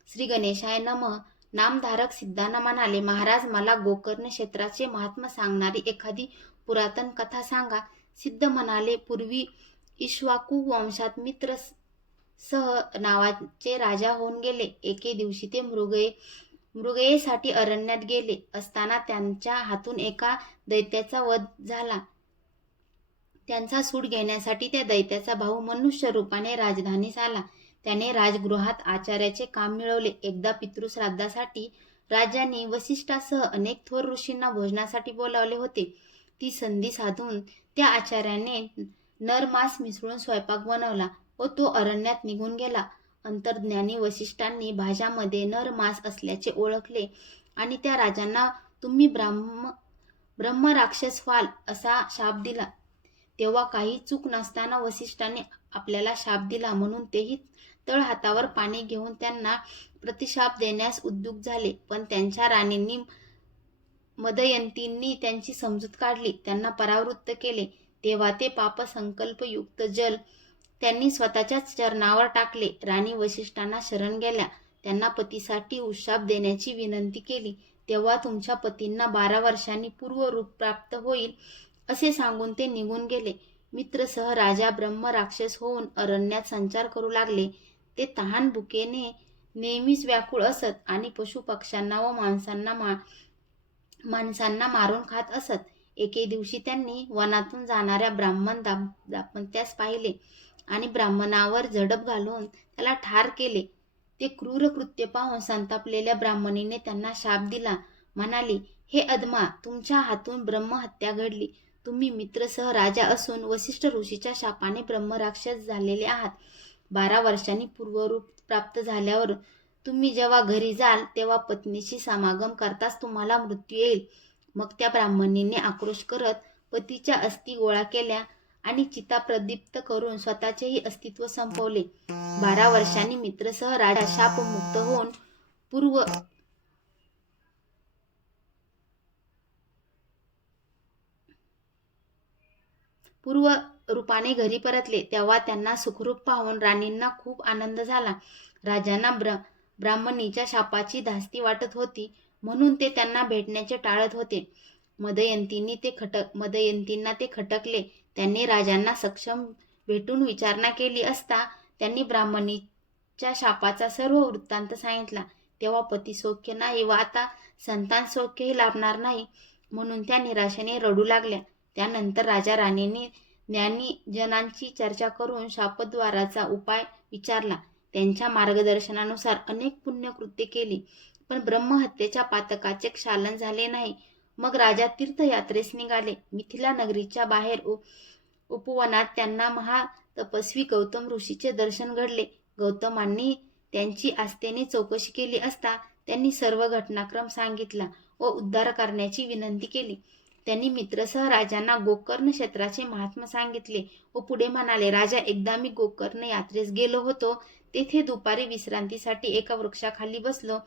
श्री गणेशाय नमः. नामधारक सिद्धांना म्हणाले, महाराज, मला गोकर्ण क्षेत्राचे महात्म्य सांगणारी एखादी पुरातन कथा सांगा. सिद्ध म्हणाले, पूर्वी इक्ष्वाकू वंशात मित्रसह नावाचे राजा होऊन गेले. एके दिवशी ते मृगयेसाठी अरण्यात गेले असताना त्यांच्या हातून एका दैत्याचा वध झाला. त्यांचा सूड घेण्यासाठी त्या दैत्याचा भाऊ मनुष्य रूपाने राजधानीस आला. त्याने राजगृहात आचार्याचे काम मिळवले. एकदा पितृश्राद्धासाठी राजांनी वसिष्ठासह अनेक थोर ऋषींना भोजनासाठी बोलावले होते. ती संधी साधून त्या आचार्याने नरमास मिसळून स्वयंपाक बनवला व तो अरण्यात निघून गेला. अंतर्ज्ञानी वसिष्ठांनी भाज्यामध्ये नरमास असल्याचे ओळखले आणि त्या राजांना तुम्ही ब्रह्मराक्षस व्हाल असा शाप दिला. तेव्हा काही चूक नसताना वसिष्ठांनी आपल्याला शाप दिला म्हणून तेही तळहातावर पाणी घेऊन त्यांना प्रतिशाप देण्यास उद्युक्त झाले. पण त्यांच्या राणींनी मदयंतींनी त्यांची समजूत काढली, त्यांना परावृत्त केले. तेव्हा ते पापसंकल्पयुक्त जल त्यांनी स्वतःच्याच चरणावर टाकले. राणी वसिष्ठांना शरण गेल्या. त्यांना पतीसाठी उशाप देण्याची विनंती केली. तेव्हा तुमच्या पतींना 12 वर्षांनी पूर्व रूप प्राप्त होईल असे सांगून ते निघून गेले. मित्रसह राजा ब्रह्मराक्षस होऊन अरण्यात संचार करू लागले. ते तहान भुकेने नेहमीच व्याकुळ असत आणि पशुपक्ष्यांना व माणसांना माणसांना मारून खात असत. एके दिवशी त्यांनी वनातून जाणाऱ्या ब्राह्मण दाम्पत्यास पाहिले आणि ब्राह्मणावर झडप घालून त्याला ठार केले. ते क्रूर कृत्य पाहून संतापलेल्या ब्राह्मणीने त्यांना शाप दिला. म्हणाली, हे अधमा, तुमच्या हातून ब्रह्महत्या घडली. तुम्ही मित्रसह राजा असून वसिष्ठ ऋषीच्या शापाने ब्रह्मराक्षस झालेले आहात. 12 वर्षांनी पूर्वरूप प्राप्त झाल्यावर तुम्ही जेव्हा घरी जाल तेव्हा पत्नीशी समागम करताच तुम्हाला मृत्यू येईल. मग त्या ब्राह्मणीने आक्रोश करत पतीच्या अस्थी गोळा केल्या आणि चिता प्रदीप्त करून स्वतःचेही अस्तित्व संपवले. 12 वर्षांनी मित्रसह राजा शापमुक्त होऊन पूर्व रूपाने घरी परतले. तेव्हा त्यांना सुखरूप पाहून राणींना खूप आनंद झाला. राजांना ब्राह्मणीच्या शापाची धास्ती वाटत होती, म्हणून ते त्यांना भेटण्याचे टाळत होते. मदयंतींना ते खटकले. त्यांनी राजांना सक्षम भेटून विचारणा केली असता त्यांनी ब्राह्मणीच्या शापाचा सर्व वृत्तांत सांगितला. तेव्हा पती सौख्य नाही व आता संतान सौख्यही लाभणार नाही म्हणून त्या निराशेने रडू लागल्या. त्यानंतर राजा राणींनी ज्ञानीजनांची चर्चा करून शापद्वाराचा उपाय विचारला. त्यांच्या मार्गदर्शनानुसार अनेक पुण्यकृत्ये केली, पण ब्रह्महत्येच्या पातकाचे क्षालन झाले नाही. मग राजा तीर्थयात्रेस निघाले. मिथिला नगरीच्या बाहेर उपवनात त्यांना महातपस्वी गौतम ऋषीचे दर्शन घडले. गौतमांनी त्यांची आस्थेने चौकशी केली असता त्यांनी सर्व घटनाक्रम सांगितला व उद्धार करण्याची विनंती केली. त्यांनी मित्रसह राजांना गोकर्ण क्षेत्राचे महात्म्य सांगितले व पुढे म्हणाले, राजा, एकदा मी गोकर्ण यात्रेस गेलो होतो. तेथे दुपारी विश्रांतीसाठी एका वृक्षाखाली बसलो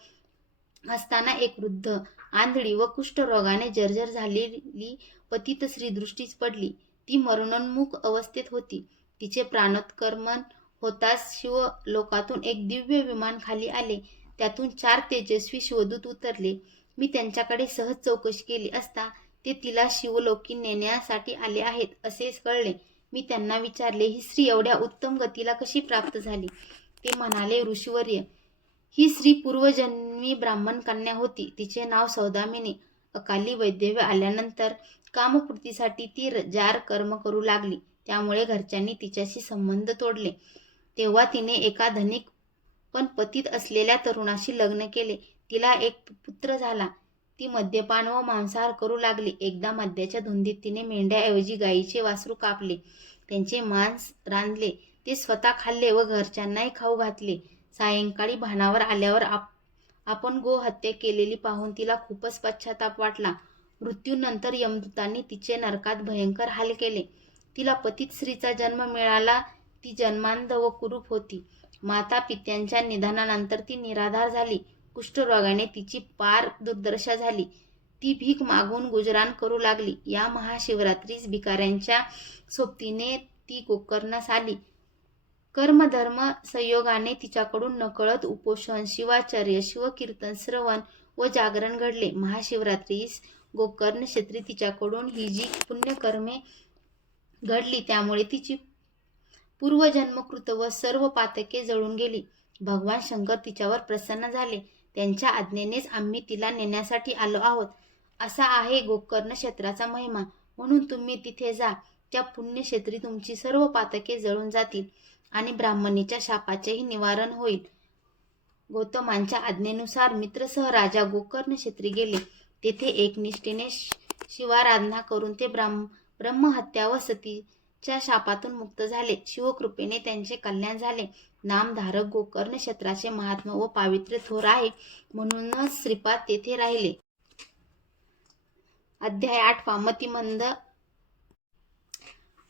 असताना एक वृद्ध, आंधळी व कुष्ठरोगाने जर्जर झालेली पतित स्त्री दृष्टीस पडली. ती मरणोन्मुख अवस्थेत होती. तिचे प्राणोत्क्रमण होताच शिवलोकातून एक दिव्य विमान खाली आले. त्यातून 4 तेजस्वी शिवदूत उतरले. मी त्यांच्याकडे सहज चौकशी केली असता ते तिला शिवलोकी नेण्यासाठी आले आहेत असे कळले. मी त्यांना विचारले, ही स्त्री एवढ्या उत्तम गतीला कशी प्राप्त झाली? ते म्हणाले, ऋषीवर्य, ही स्त्री पूर्वजन्मी ब्राह्मण कन्या होती. तिचे नाव सौदामिनी. अकाली वैधव्य आल्यानंतर कामपूर्तीसाठी ती जार कर्म करू लागली. त्यामुळे घरच्यांनी तिच्याशी संबंध तोडले. तेव्हा तिने एका धनिक पण पतित असलेल्या तरुणाशी लग्न केले. तिला एक पुत्र झाला. ती मद्यपान व मांसाहार करू लागली. एकदा मद्याच्या धुंदीत तिने मेंढ्याऐवजी गायीचे वासरू कापले, त्यांचे मांस रांधले, ते स्वतः खाल्ले व घरच्यांनाही खाऊ घातले. सायंकाळी भानावर आल्यावर आपण गोहत्या केलेली पाहून तिला खूपच पश्चाताप वाटला. मृत्यूनंतर यमदूतांनी तिचे नरकात भयंकर हाल केले. तिला पतित स्त्रीचा जन्म मिळाला. ती जन्मांध व कुरूप होती. माता पित्यांच्या निधनानंतर ती निराधार झाली. कुष्ठरोगाने तिची पार दुर्दशा झाली. ती भीक मागून गुजराण करू लागली. या महाशिवरात्रीस भिकाऱ्यांच्या सोबतीने ती गोकर्णास आली. कर्मधर्म संयोगाने तिच्याकडून नकळत उपोषण, शिवाचर्य, शिवकीर्तन, श्रवण व जागरण घडले. महाशिवरात्रीस गोकर्ण क्षेत्री तिच्याकडून ही जी पुण्यकर्मे घडली त्यामुळे तिची पूर्वजन्मकृत व सर्व पातके जळून गेली. भगवान शंकर तिच्यावर प्रसन्न झाले. त्यांच्या आज्ञेनेच आम्ही तिला नेण्यासाठी आलो आहोत. असा आहे गोकर्ण क्षेत्राचा महिमा. म्हणून तुम्ही तिथे जा. त्या पुण्यक्षेत्री तुमची सर्व पातके जळून जातील आणि ब्राह्मणीच्या शापाचेही निवारण होईल. गौतमांच्या आज्ञेनुसार मित्रसह राजा गोकर्ण क्षेत्री गेले. तेथे एकनिष्ठेने शिवाराधना करून ते ब्रह्महत्या व सतीच्या शापातून मुक्त झाले. शिवकृपेने त्यांचे कल्याण झाले. नामधारक गोकर्ण क्षेत्राचे महात्म्य व पावित्र्य थोर आहे, म्हणूनच श्रीपाद तेथे राहिले. अध्याय 8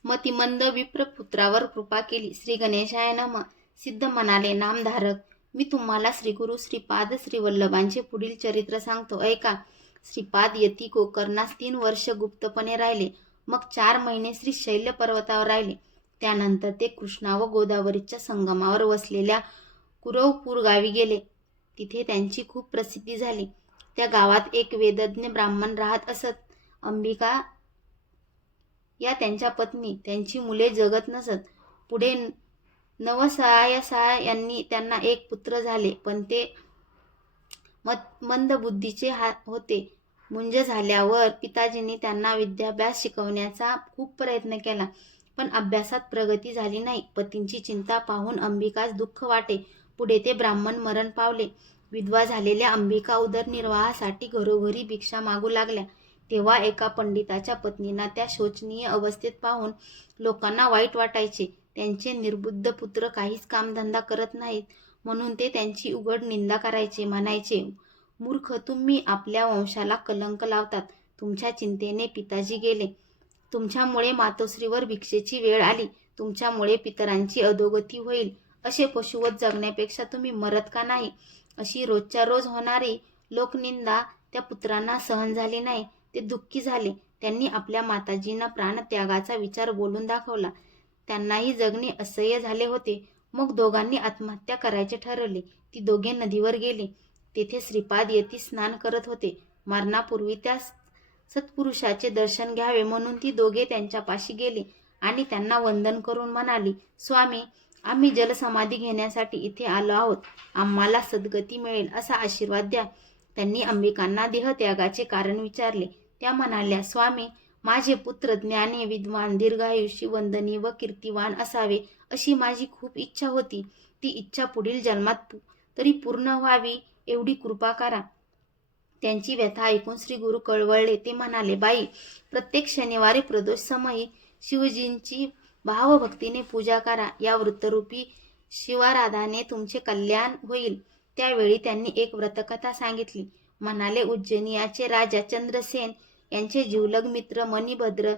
मतिमंद विप्रपुत्रावर कृपा केली. श्री गणेशाय नमः. सिद्ध म्हणाले, नामधारक, मी तुम्हाला श्रीगुरु श्रीपाद श्रीवल्लभांचे पुढील चरित्र सांगतो, ऐका. श्रीपाद यती गोकर्णास 3 वर्ष गुप्तपणे राहिले. मग 4 महिने श्री शैल्य पर्वतावर राहिले. त्यानंतर ते कृष्णा व गोदावरीच्या संगमावर वसलेल्या कुरवपूर गावी गेले. तिथे त्यांची खूप प्रसिद्धी झाली. त्या गावात एक वेदज्ञ ब्राह्मण राहत असत. अंबिका या त्यांच्या पत्नी. त्यांची मुले जगत नसत. पुढे नवसायासा यांनी त्यांना एक पुत्र झाले, पण ते मंद बुद्धीचे होते मुंज झाल्यावर पिताजींनी त्यांना विद्याभ्यास शिकवण्याचा खूप प्रयत्न केला, पण अभ्यासात प्रगती झाली नाही. पतींची चिंता पाहून अंबिकास दुःख वाटे. पुढे ते ब्राह्मण मरण पावले. विधवा झालेल्या अंबिका उदरनिर्वाहासाठी घरोघरी भिक्षा मागू लागल्या. तेव्हा एका पंडिताच्या पत्नींना त्या शोचनीय अवस्थेत पाहून लोकांना वाईट वाटायचे. त्यांचे निर्बुद्ध पुत्र काहीच कामधंदा करत नाहीत म्हणून ते त्यांची उघड निंदा करायचे. म्हणायचे, मूर्ख, तुम्ही आपल्या वंशाला कलंक लावतात. तुमच्या चिंतेने पिताजी गेले. तुमच्यामुळे मातोश्रीवर भिक्षेची वेळ आली. तुमच्यामुळे पितरांची अधोगती होईल. असे पशुवत जगण्यापेक्षा तुम्ही मरत का नाही? अशी रोजच्या रोज होणारी लोकनिंदा त्या पुत्रांना सहन झाली नाही. ते दुःखी झाले. त्यांनी आपल्या माताजींना प्राणत्यागाचा विचार बोलून दाखवला. त्यांनाही जगणे असह्य झाले होते. मग दोघांनी आत्महत्या करायचे ठरवले. ती दोघे नदीवर गेले. तेथे श्रीपाद येती स्नान करत होते. मरणापूर्वी त्या सत्पुरुषाचे दर्शन घ्यावे म्हणून ती दोघे त्यांच्यापाशी गेली आणि त्यांना वंदन करून म्हणाली, स्वामी, आम्ही जलसमाधी घेण्यासाठी इथे आलो आहोत. आम्हाला सद्गती मिळेल असा आशीर्वाद द्या. त्यांनी अंबिकांना देहत्यागाचे कारण विचारले. त्या म्हणाल्या, स्वामी, माझे पुत्र ज्ञानी, विद्वान, दीर्घायुषी, वंदनीय व कीर्तिवान असावे अशी माझी खूप इच्छा होती. ती इच्छा पुढील जन्मात तरी पूर्ण व्हावी एवढी कृपा करा. त्यांची व्यथा ऐकून श्री गुरु कळवळले. ते म्हणाले, बाई, प्रत्येक शनिवारी प्रदोष समयी शिवजींची भावभक्तीने पूजा करा. या वृत्तरूपी शिवाराधाने तुमचे कल्याण होईल. त्यावेळी त्यांनी एक व्रतकथा सांगितली. म्हणाले, उज्जैनियाचे राजा चंद्रसेन यांचे जिवलग मित्र मणिभद्र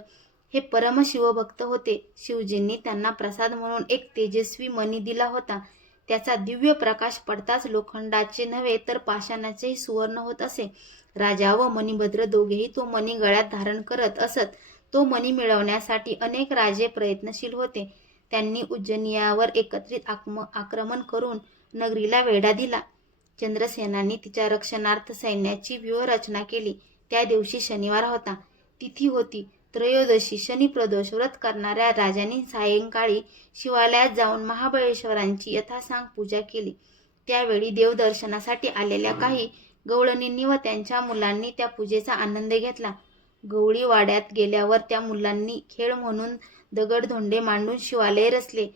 हे परम शिवभक्त होते. शिवजींनी त्यांना प्रसाद म्हणून एक तेजस्वी मणी दिला होता. त्याचा दिव्य प्रकाश पडताच लोखंडाचे नव्हे तर पाषाणाचेही सुवर्ण होत असे. राजा व मणिभद्र दोघेही तो मणी गळ्यात धारण करत असत. तो मणी मिळवण्यासाठी अनेक राजे प्रयत्नशील होते. त्यांनी उज्जैनियावर एकत्रित आक्रमण करून नगरीला वेढा दिला. चंद्रसेनांनी तिच्या रक्षणार्थ सैन्याची व्यूहरचना केली. त्या दिवशी शनिवार होता. तिथी होती त्रयोदशी. शनिप्रदोष. व्रत करणाऱ्या राजांनी सायंकाळी शिवालयात जाऊन महाबळेश्वरांची यथासांग पूजा केली. त्यावेळी देवदर्शनासाठी आलेल्या काही गवळणींनी व त्यांच्या मुलांनी त्या पूजेचा आनंद घेतला. गवळी वाड्यात गेल्यावर त्या मुलांनी खेळ म्हणून दगडधोंडे मांडून शिवालय रचले.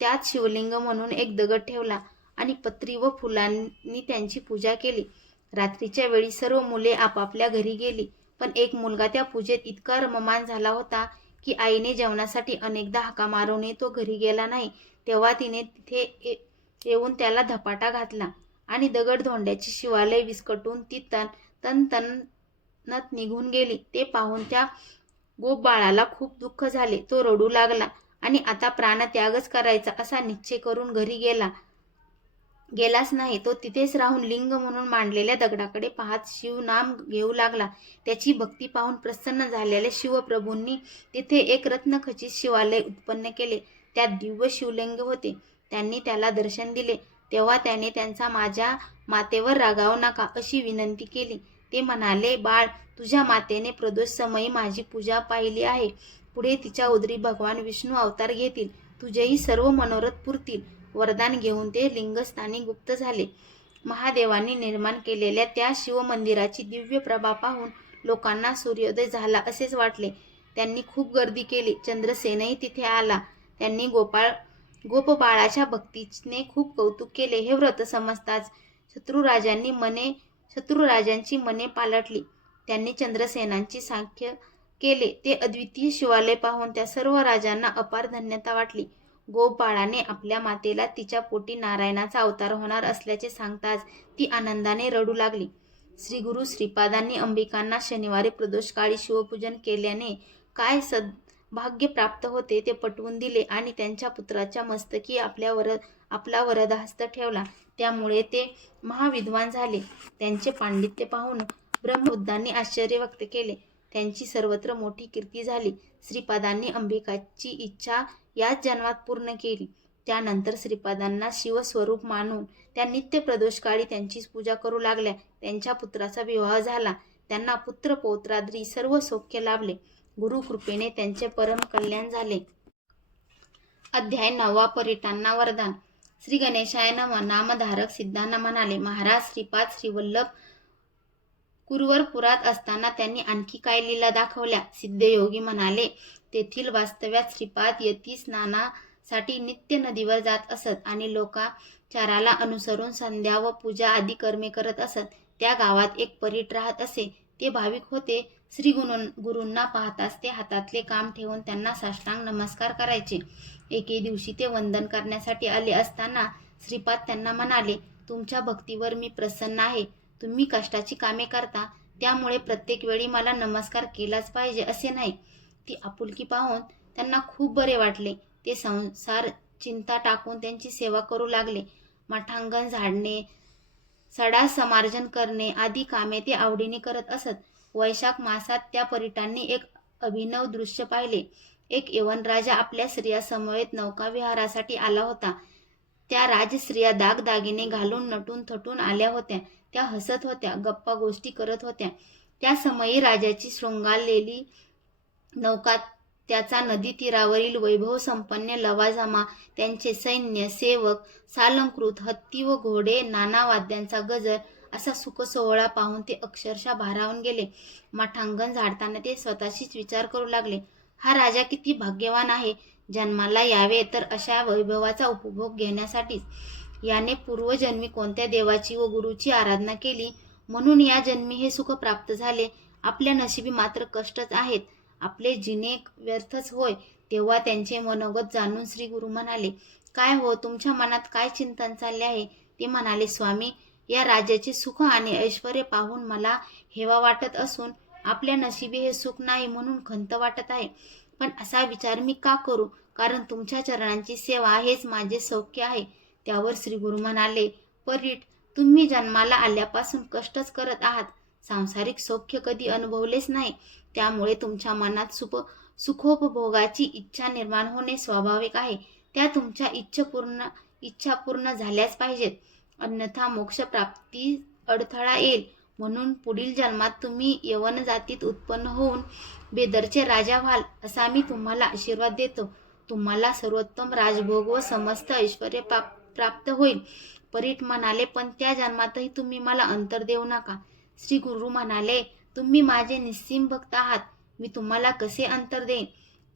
त्यात शिवलिंग म्हणून एक दगड ठेवला आणि पत्री व फुलांनी त्यांची पूजा केली. रात्रीच्या वेळी सर्व मुले आपापल्या घरी गेली, पण एक मुलगा त्या पूजेत इतका रममाण झाला होता की आईने जेवणासाठी अनेकदा हाका मारूनही तो घरी गेला नाही. तेव्हा तिने तिथे येऊन त्याला धपाटा घातला आणि दगडधोंड्याचे शिवालय विस्कटून ती तनतनत निघून गेली. ते पाहून त्या गोपबाळाला खूप दुःख झाले. तो रडू लागला आणि आता प्राणत्यागच करायचा असा निश्चय करून घरी गेलाच नाही. तो तिथेच राहून लिंग म्हणून मांडलेल्या दगडाकडे पाहत शिवनाम घेऊ लागला. त्याची भक्ती पाहून प्रसन्न झालेल्या शिवप्रभूंनी तिथे एक रत्नखचित शिवालय उत्पन्न केले. त्यात दिव्य शिवलिंग होते. त्यांनी त्याला दर्शन दिले. तेव्हा त्याने त्यांचा माझ्या मातेवर रागावू नका अशी विनंती केली. ते म्हणाले, बाळ, तुझ्या मातेने प्रदोष समयी माझी पूजा पाहिली आहे. पुढे तिच्या उदरी भगवान विष्णू अवतार घेतील. तुझेही सर्व मनोरथ पुरतील. वरदान घेऊन ते लिंगस्थानी गुप्त झाले. महादेवांनी निर्माण केलेल्या त्या शिवमंदिराची दिव्य प्रभा पाहून लोकांना सूर्योदय झाला असेच वाटले. त्यांनी खूप गर्दी केली. चंद्रसेनही तिथे आला. त्यांनी गोपबाळाच्या भक्तीने खूप कौतुक केले. हे व्रत समजताच शत्रुराजांची मने पालटली. त्यांनी चंद्रसेनांची सांख्य केले. ते अद्वितीय शिवालय पाहून त्या सर्व राजांना अपार धन्यता वाटली. गोपबाळाने आपल्या मातेला तिच्या पोटी नारायणाचा अवतार होणार असल्याचे सांगताच ती आनंदाने रडू लागली. श्री गुरु श्रीपादांनी अंबिकांना शनिवारी प्रदोषकाळी शिवपूजन केल्याने काय सद्भाग्य प्राप्त होते ते पटवून दिले आणि त्यांच्या पुत्राच्या मस्तकी आपला वरदहस्त ठेवला. त्यामुळे ते महाविद्वान झाले. त्यांचे पांडित्य पाहून ब्रह्मबुद्धांनी आश्चर्य व्यक्त केले. त्यांची सर्वत्र मोठी कीर्ती झाली. श्रीपादांनी अंबिकाची इच्छा याच जन्मात पूर्ण केली. त्यानंतर श्रीपादांना शिवस्वरूप मानून त्या नित्य प्रदोषकाळी त्यांचीच पूजा करू लागल्या. त्यांच्या पुत्राचा विवाह झाला. त्यांना पुत्र पौत्राद्री सर्व सौख्य लाभले. गुरुकृपेने त्यांचे परम कल्याण झाले. अध्याय 9. परिटांना वरदान. श्री गणेशाय नमः. नामधारक सिद्धांना म्हणाले, महाराज, श्रीपाद श्रीवल्लभ कुरुवरपुरात असताना त्यांनी आणखी काय लीला दाखवल्या? सिद्धयोगी म्हणाले, तेथील वास्तव्यात श्रीपाद यती स्नानासाठी नित्य नदीवर जात असत आणि लोकाचाराला अनुसरून संध्या व पूजा आदी कर्मे करत असत. त्या गावात एक परीट राहत असे. ते भाविक होते. श्री गुरूंना पाहताच ते हातातले काम ठेवून त्यांना साष्टांग नमस्कार करायचे. एके दिवशी ते वंदन करण्यासाठी आले असताना श्रीपाद त्यांना म्हणाले, तुमच्या भक्तीवर मी प्रसन्न आहे. तुम्ही कष्टाची कामे करता, त्यामुळे प्रत्येक वेळी मला नमस्कार केलाच पाहिजे असे नाही. ती आपुलकी पाहून त्यांना खूप बरे वाटले. ते संसार चिंता टाकून त्यांची सेवा करू लागले. मठांगण झाडणे, सडा समार्जन करणे आदी कामे ते आवडीने करत असत. वैशाख मासात त्या परिटांनी एक अभिनव दृश्य पाहिले. एक यवनराजा आपल्या स्त्रियासमवेत नौकाविहारासाठी आला होता. त्या राजस्त्रिया दागदागिने घालून नटून थटून आल्या होत्या. त्या हसत होत्या, गप्पा गोष्टी करत होत्या. त्या समयी राजाची शृंगारलेली नौका, त्याचा नदी तीरावरील वैभव संपन्न लवाजमा, त्यांचे सैन्य, सेवक, सालंकृत, हत्ती व घोडे, नाना वाद्यांचा गजर असा सुखसोहळा पाहून ते अक्षरशः भारावून गेले. मठांगण झाडताना ते स्वतःशीच विचार करू लागले, हा राजा किती भाग्यवान आहे. जन्माला यावे तर अशा वैभवाचा उपभोग घेण्यासाठीच. याने पूर्वजन्मी कोणत्या देवाची व गुरुची आराधना केली म्हणून या जन्मी हे सुख प्राप्त झाले. आपल्या नशिबी मात्र कष्टच आहेत. आपले जिणे व्यर्थच होय. तेव्हा त्यांचे मनोगत जाणून श्री गुरु म्हणाले, काय हो, तुमच्या मनात काय चिंतन चालले आहे? ते म्हणाले, स्वामी, या राजाचे सुख आणि ऐश्वर्य पाहून मला हेवा वाटत असून आपल्या नशिबी हे सुख नाही म्हणून खंत वाटत आहे. पण असा विचार मी का करू? कारण तुमच्या चरणांची सेवा हेच माझे सौख्य आहे. त्यावर श्री गुरु म्हणाले, परीट, तुम्ही जन्माला आल्यापासून कष्टच करत आहात. सांसारिक सौख्य कधी अनुभवलेच नाही. त्यामुळे तुमच्या मनात सुखोपभोगाची इच्छा निर्माण होणे स्वाभाविक आहे. त्या तुमच्या इच्छा पूर्ण झाल्याच पाहिजेत. अन्यथा मोक्ष प्राप्ती अडथळा येईल. म्हणून पुढील जन्मात तुम्ही यवन जातीत उत्पन्न होऊन बेदरचे राजा व्हाल असा मी तुम्हाला आशीर्वाद देतो. तुम्हाला सर्वोत्तम राजभोग व समस्त ऐश्वर्य प्राप्त होईल. परीट म्हणाले, पण त्या जन्मातही तुम्ही मला अंतर देऊ नका. श्री गुरु म्हणाले, तुम्ही माझे निस्सीम भक्त आहात. मी तुम्हाला कसे अंतर देईन?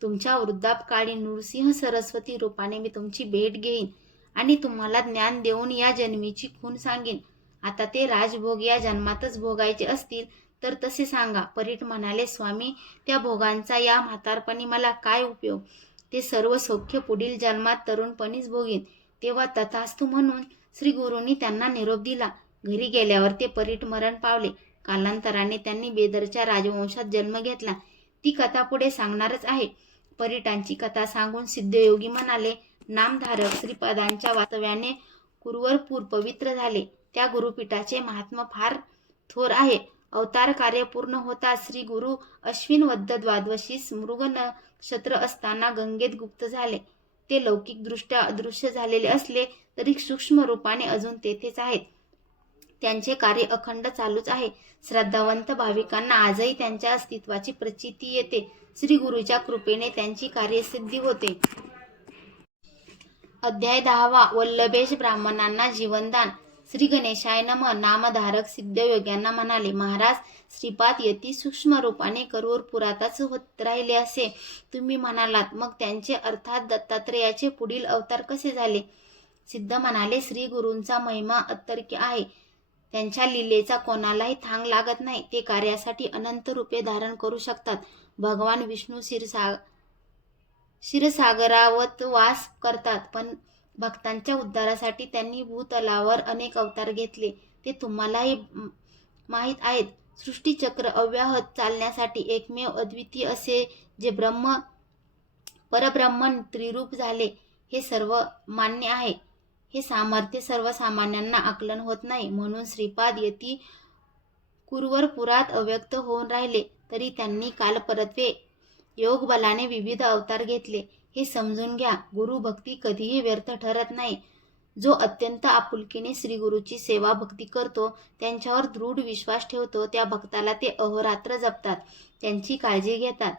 तुमच्या वृद्धापकाळी नृसिंह सरस्वती रूपाने मी तुमची भेट घेईन आणि तुम्हाला ज्ञान देऊन या जन्मीची खूण सांगेन. आता ते राजभोग या जन्मातच भोगायचे असतील तर तसे सांगा. परीट म्हणाले, स्वामी, त्या भोगांचा या म्हातारपणी मला काय उपयोग? ते सर्व सौख्य पुढील जन्मात तरुणपणीच भोगीन. तेव्हा तथास्तु म्हणून श्री गुरूंनी त्यांना निरोप दिला. घरी गेल्यावर ते परीट मरण पावले. कालांतराने त्यांनी बेदरच्या राजवंशात जन्म घेतला. ती कथा पुढे सांगणारच आहे. परीटांची कथा सांगून सिद्धयोगी म्हणाले, नामधारक श्रीपादांच्या वास्तव्याने कुरुवरपूर पवित्र झाले. त्या गुरुपीठाचे महात्म्य फार थोर आहे. अवतार कार्य पूर्ण होता श्री गुरु अश्विन वद्द द्वादशीस मृग नक्षत्र असताना गंगेत गुप्त झाले. ते लौकिक दृष्ट्या अदृश्य झालेले असले तरी सूक्ष्म रूपाने अजून तेथेच आहेत. त्यांचे कार्य अखंड चालूच आहे. श्रद्धावंत भाविकांना आजही त्यांच्या अस्तित्वाची प्रचिती येते. श्री गुरुच्या कृपेने त्यांची कार्यसिद्धी होते. अध्याय 10 वल्लभेश ब्राह्मणांना जीवनदान. श्री गणेशाय नमः. नामधारक सिद्धयोग्यांना म्हणाले, महाराज, श्रीपाद यती सूक्ष्म रूपाने करूरपुरातच होत राहिले असे तुम्ही म्हणालात. मग त्यांचे अर्थात दत्तात्रेयाचे पुढील अवतार कसे झाले? सिद्ध म्हणाले, श्री गुरूंचा महिमा अतर्क्य आहे. त्यांच्या लीलेचा कोणालाही थांग लागत नाही. ते कार्यासाठी अनंत रूपे धारण करू शकतात. भगवान विष्णू क्षीरसागरावत वास करतात, पण भक्तांच्या उद्धारासाठी त्यांनी भूतलावर अनेक अवतार घेतले. ते तुम्हालाही माहीत आहेत. सृष्टीचक्र अव्याहत चालण्यासाठी एकमेव अद्वितीय असे जे परब्रह्म त्रिरूप झाले, हे सर्व मान्य आहे. हे सामर्थ्य सर्वसामान्यांना आकलन होत नाही. म्हणून श्रीपाद यती कुरुवरपुरात अव्यक्त होऊन राहिले तरी त्यांनी कालपरत्वे योग बलाने विविध अवतार घेतले. हे समजून घ्या. गुरुभक्ती कधीही व्यर्थ ठरत नाही. जो अत्यंत आपुलकीने श्रीगुरूची सेवा भक्ती करतो, त्यांच्यावर दृढ विश्वास ठेवतो, त्या भक्ताला ते अहोरात्र जपतात, त्यांची काळजी घेतात.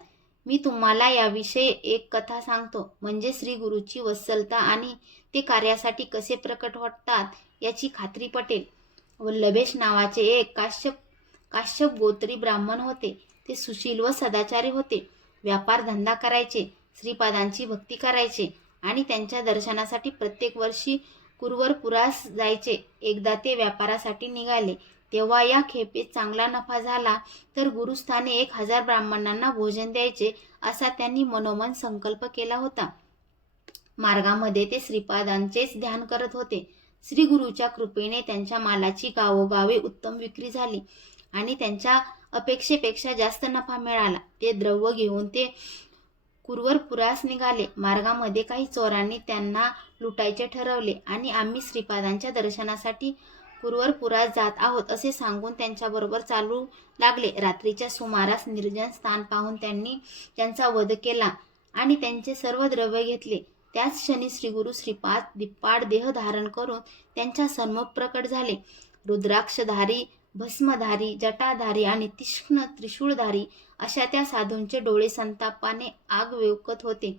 मी तुम्हाला याविषयी एक कथा सांगतो, म्हणजे श्रीगुरूची वत्सलता आणि ते कार्यासाठी कसे प्रकट होतात याची खात्री पटेल. वल्लभेश नावाचे एक काश्यप गोत्री ब्राह्मण होते. ते सुशील व सदाचारी होते. व्यापार धंदा करायचे, श्रीपादांची भक्ती करायचे आणि त्यांच्या दर्शनासाठी प्रत्येक वर्षी कुरवरपुरास जायचे. एकदा ते व्यापारासाठी निघाले, तेव्हा या खेपेत चांगला नफा झाला तर गुरुस्थानी 1000 ब्राह्मणांना भोजन द्यायचे असा त्यांनी मनोमन संकल्प केला होता. मार्गामध्ये ते श्रीपादांचेच ध्यान करत होते. श्री गुरुच्या कृपेने त्यांच्या मालाची गावोगावी उत्तम विक्री झाली आणि त्यांच्या अपेक्षेपेक्षा जास्त नफा मिळाला. ते द्रव्य घेऊन ते कुरवरपुरास निघाले. मार्गामध्ये काही चोरांनी त्यांना लुटायचे ठरवले आणि आम्ही श्रीपादांच्या दर्शनासाठी कुरवरपुरास जात आहोत असे सांगून त्यांच्याबरोबर चालू लागले. रात्रीच्या सुमारास निर्जन स्थान पाहून त्यांनी त्यांचा वध केला आणि त्यांचे सर्व द्रव्य घेतले. त्याच क्षणी श्रीगुरु श्रीपाद दिप्पाड देह धारण करून त्यांच्या सन्मुख प्रकट झाले. रुद्राक्षधारी, भस्मधारी, जटाधारी आणि तीक्ष्ण त्रिशूळधारी अशा त्या साधूंचे डोळे संतापाने आग वेवकत होते.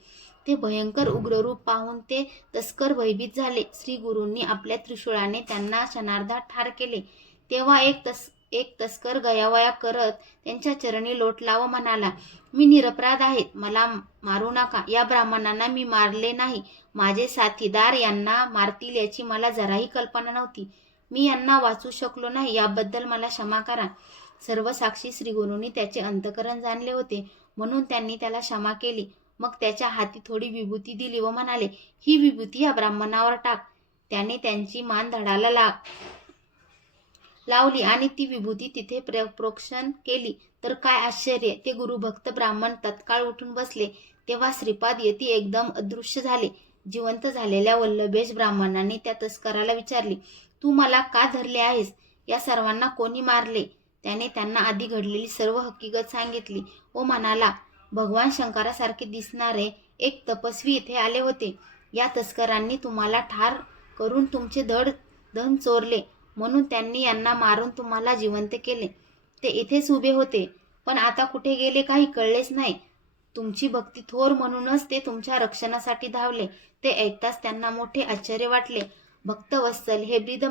ते भयंकर उग्ररूप पाहून ते तस्कर भयभीत झाले. श्री गुरूंनी आपल्या त्रिशूळाने त्यांना क्षणार्धात ठार केले. तेव्हा एक तस्कर गयावया करत त्यांच्या चरणी लोटला व म्हणाला, मी निरपराध आहे, मला मारू नका. या ब्राह्मणांना मी मारले नाही. माझे साथीदार यांना मारतील याची मला जराही कल्पना नव्हती. मी यांना वाचू शकलो नाही, याबद्दल मला क्षमा करा. सर्व साक्षी श्रीगुरूंनी त्याचे अंतःकरण जाणले होते, म्हणून त्यांनी त्याला क्षमा केली. मग त्याच्या हाती थोडी विभूती दिली व म्हणाले, ही विभूती या ब्राह्मणावर टाक. त्याने त्यांची मान धडाला लावली आणि ती विभूती तिथे प्रोक्षण केली. तर काय आश्चर्य, ते गुरुभक्त ब्राह्मण तत्काळ उठून बसले. तेव्हा श्रीपाद येती एकदम अदृश्य झाले. जिवंत झालेल्या वल्लभेश ब्राह्मणांनी त्या तस्कराला विचारले, तू मला का धरले आहेस? या सर्वांना कोणी मारले? त्याने त्यांना आधी घडलेली सर्व हकीकत सांगितली व म्हणाला, भगवान शंकरासारखे दिसणारे एक तपस्वी इथे आले होते. या तस्करांनी तुम्हाला ठार करून तुमचे धन चोरले, म्हणून त्यांनी यांना मारून तुम्हाला जिवंत केले. ते इथेच उभे होते, पण आता कुठे गेले काही कळलेच नाही. तुमची भक्ती थोर म्हणूनच ते तुमच्या रक्षणासाठी धावले. ते ऐकताच त्यांना मोठे आश्चर्य वाटले. भक्तवत्सल हे ब्रीद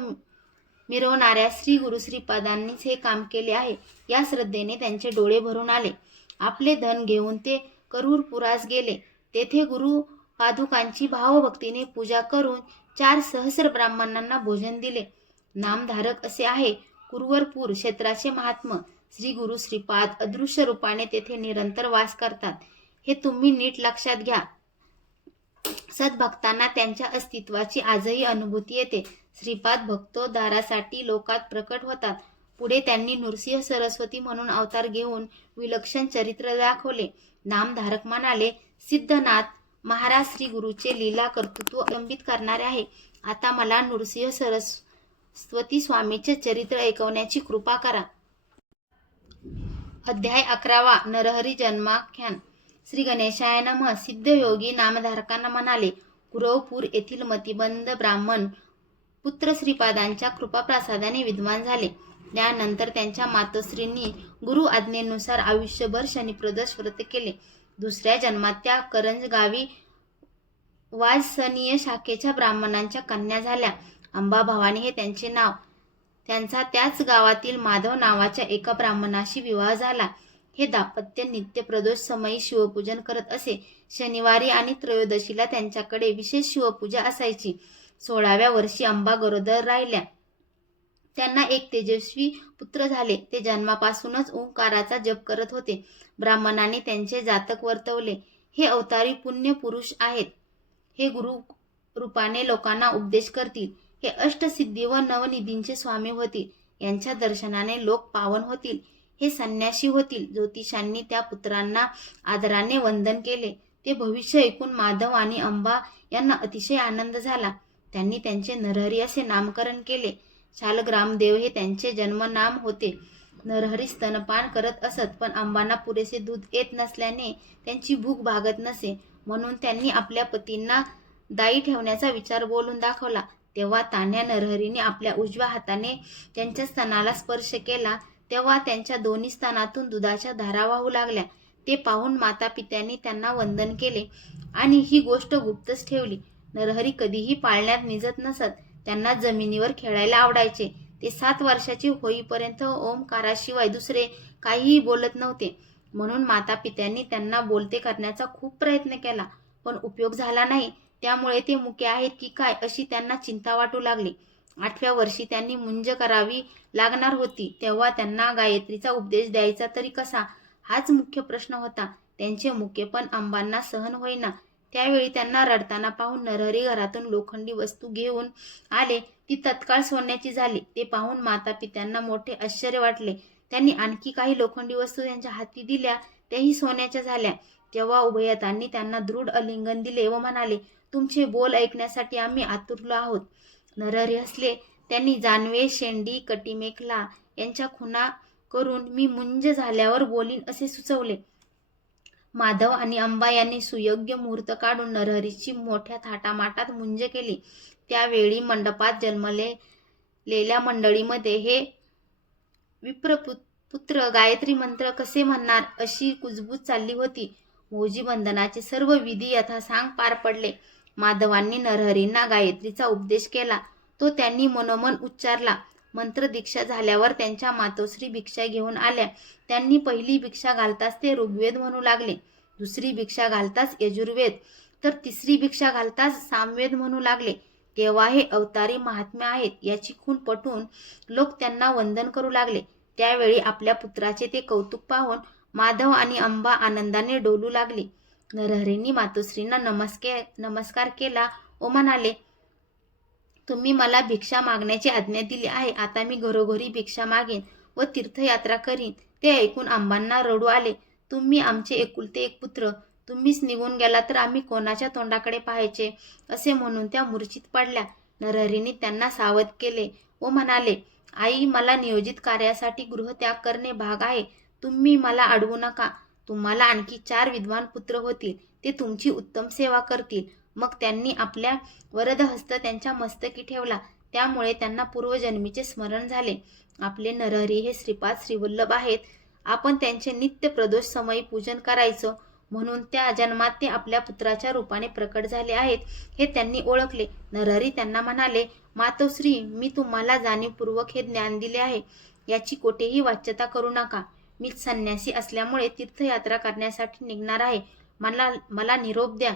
मिरवणाऱ्या श्री गुरु श्रीपादांनीच हे काम केले आहे, या श्रद्धेने त्यांचे डोळे भरून आले. आपले धन घेऊन ते करूरपुरास गेले. तेथे गुरु पादुकांची भावभक्तीने पूजा करून 4 सहस्र ब्राह्मणांना भोजन दिले. नामधारक असे आहे कुरवरपूर क्षेत्राचे महात्म. श्री गुरु श्रीपाद अदृश्य रूपाने तेथे निरंतर वास करतात, हे तुम्ही नीट लक्षात घ्या. सद्भक्तांना त्यांच्या अस्तित्वाची आजही अनुभूती येते. श्रीपाद भक्तोद्धारासाठी लोकात प्रकट होतात. पुढे त्यांनी नृसिंह सरस्वती म्हणून अवतार घेऊन विलक्षण चरित्र दाखवले. नामधारक म्हणाले, सिद्धनाथ महाराज श्री गुरुचे लीला कर्तृत्व अवलंबित करणारे आहे. आता मला नृसिंह सरस्वती स्वामीचे चरित्र ऐकवण्याची कृपा करा. अध्याय 11 नरहरी जन्माख्यान. श्री गणेशाय नमः. सिद्धयोगी नामधारकांना म्हणाले, कुरवपूर येथील मतिबंद ब्राह्मण पुत्र श्रीपादांच्या कृपाप्रसादाने विद्वान झाले. त्यानंतर त्यांच्या मातोश्रींनी गुरु आज्ञेनुसार आयुष्यभर शनिप्रदोष व्रत केले. दुसऱ्या जन्मात त्या करंज गावी वाजसनीय शाखेच्या ब्राह्मणांच्या कन्या झाल्या. अंबा भवानी हे त्यांचे नाव. त्यांचा त्याच गावातील माधव नावाच्या एका ब्राह्मणाशी विवाह झाला. हे दाम्पत्य नित्य प्रदोष समयी शिवपूजन करत असे. शनिवारी आणि त्रयोदशीला त्यांच्याकडे विशेष शिवपूजा असायची. 16व्या वर्षी अंबा गरोदर राहिल्या. त्यांना एक तेजस्वी पुत्र झाले. ते जन्मापासूनच ओंकाराचा जप करत होते. ब्राह्मणांनी त्यांचे जातक वर्तवले. हे अवतारी पुण्य पुरुष आहेत. हे गुरु रूपाने लोकांना उपदेश करतील. हे अष्टसिद्धी व नवनिधींचे स्वामी होतील. यांच्या दर्शनाने लोक पावन होतील. हे संन्यासी होतील. ज्योतिषांनी त्या पुत्रांना आदराने वंदन केले. ते भविष्य ऐकून माधव आणि अंबा यांना अतिशय आनंद झाला. त्यांनी त्यांचे नरहरी असे नामकरण केले. शालग्रामदेव हे त्यांचे जन्मनाम होते. नरहरी स्तनपान करत असत, पण अंबांना पुरेसे दूध येत नसल्याने त्यांची भूक भागत नसे. म्हणून त्यांनी आपल्या पतींना दाई ठेवण्याचा विचार बोलून दाखवला. तेव्हा तान्ह्या नरहरीने आपल्या उजव्या हाताने त्यांच्या स्तनाला स्पर्श केला. तेव्हा त्यांच्या दोन्ही स्तनातून दुधाच्या धारा वाहू लागल्या. ते पाहून मातापित्यांनी त्यांना वंदन केले आणि ही गोष्ट गुप्तच ठेवली. नरहरी कधीही पाळण्यात निजत नसत. त्यांना जमिनीवर खेळायला आवडायचे. ते 7 वर्षाचे होईपर्यंत ओमकाराशिवाय दुसरे काहीही बोलत नव्हते. म्हणून माता पित्यांनी त्यांना बोलते करण्याचा खूप प्रयत्न केला, पण उपयोग झाला नाही. त्यामुळे ते मुके आहेत की काय अशी त्यांना चिंता वाटू लागली. 8व्या वर्षी त्यांनी मुंज करावी लागणार होती, तेव्हा त्यांना गायत्रीचा उपदेश द्यायचा तरी कसा, हाच मुख्य प्रश्न होता. त्यांचे मुकेपण अंबांना सहन होईना. त्यावेळी त्यांना रडताना पाहून नरहरी घरातून लोखंडी वस्तू घेऊन आले. ती तत्काळ सोन्याची झाली. ते पाहून माता पित्यांना मोठे आश्चर्य वाटले. त्यांनी आणखी काही लोखंडी वस्तू त्यांच्या हाती दिल्या, त्याही सोन्याच्या झाल्या. तेव्हा उभयतांनी त्यांना दृढ आलिंगन दिले व म्हणाले, तुमचे बोल ऐकण्यासाठी आम्ही आतुरलो आहोत. नरहरी हसले. त्यांनी जानवे, शेंडी, कटीमेखला यांच्या खुणा करून मी मुंज झाल्यावर बोलीन असे सुचवले. माधव आणि अंबा यांनी सुयोग्य मुहूर्त काढून नरहरीची मोठ्या थाटामाटात मुंज केली. त्यावेळी मंडपात जन्मलेल्या मंडळीमध्ये हे विप्रपुत्र गायत्री मंत्र कसे म्हणणार अशी कुजबूज चालली होती. मौजी बंधनाचे सर्व विधी यथासांग पार पडले. माधवांनी नरहरींना गायत्रीचा उपदेश केला. तो त्यांनी मनोमन उच्चारला. मंत्रदीक्षा झाल्यावर त्यांच्या मातोश्री भिक्षा घेऊन आल्या. त्यांनी पहिली भिक्षा घालताच ते ऋग्वेद म्हणू लागले, दुसरी भिक्षा घालताच यजुर्वेद, तर तिसरी भिक्षा घालताच सामवेद म्हणू लागले. तेव्हा हे अवतारी महात्म्य आहेत याची खूण पटून लोक त्यांना वंदन करू लागले. त्यावेळी आपल्या पुत्राचे ते कौतुक पाहून माधव आणि अंबा आनंदाने डोलू लागली. नरहरींनी मातोश्रींना नमस्कार केला व म्हणाले, तुम्ही मला भिक्षा मागण्याची आज्ञा दिली आहे. आता मी घरोघरी भिक्षा मागेन व तीर्थयात्रा करीन. ते ऐकून अंबांना रडू आले. तुम्ही आमचे एकुलते एक पुत्र, तुम्हीच निघून गेला तर आम्ही कोणाच्या तोंडाकडे पाहायचे असे म्हणून त्या मूर्छित पडल्या. नरहरींनी त्यांना सावध केले व म्हणाले, आई, मला नियोजित कार्यासाठी गृहत्याग करणे भाग आहे. तुम्ही मला अडवू नका. तुम्हाला आणखी 4 विद्वान पुत्र होतील. ते तुमची उत्तम सेवा करतील. मग त्यांनी आपल्या वरदहस्त त्यांच्या मस्तकी ठेवला. त्यामुळे त्यांना पूर्वजन्मीचे स्मरण झाले. आपले नरहरी हे श्रीपाद श्रीवल्लभ आहेत. आपण त्यांचे नित्य प्रदोष समयी पूजन करायचं, म्हणून त्या जन्मात ते आपल्या पुत्राच्या रूपाने प्रकट झाले आहेत हे त्यांनी ओळखले. नरहरी त्यांना म्हणाले, मातोश्री, मी तुम्हाला जाणीवपूर्वक हे ज्ञान दिले आहे. याची कोठेही वाच्यता करू नका. मी संन्यासी असल्यामुळे तीर्थयात्रा करण्यासाठी निघणार आहे. मला निरोप द्या.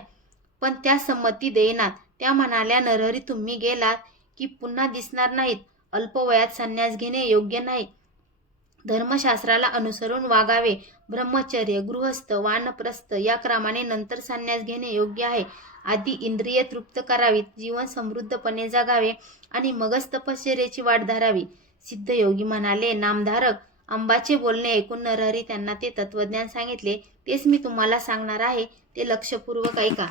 पण त्या संमती देईनात. त्या म्हणाल्या, नरहरी, तुम्ही गेलात की पुन्हा दिसणार नाहीत. अल्पवयात संन्यास घेणे योग्य नाही. धर्मशास्त्राला अनुसरून वागावे. ब्रह्मचर्य, गृहस्थ, वानप्रस्थ या क्रमाने नंतर संन्यास घेणे योग्य आहे. आधी इंद्रिय तृप्त करावीत, जीवन समृद्धपणे जगावे आणि मगच तपश्चर्येची वाट धरावी. सिद्धयोगी म्हणाले, नामधारक. अंबाचे बोलणे ऐकून नरहरी त्यांना ते तत्वज्ञान सांगितले. तेच मी तुम्हाला सांगणार आहे, ते लक्षपूर्वक ऐका.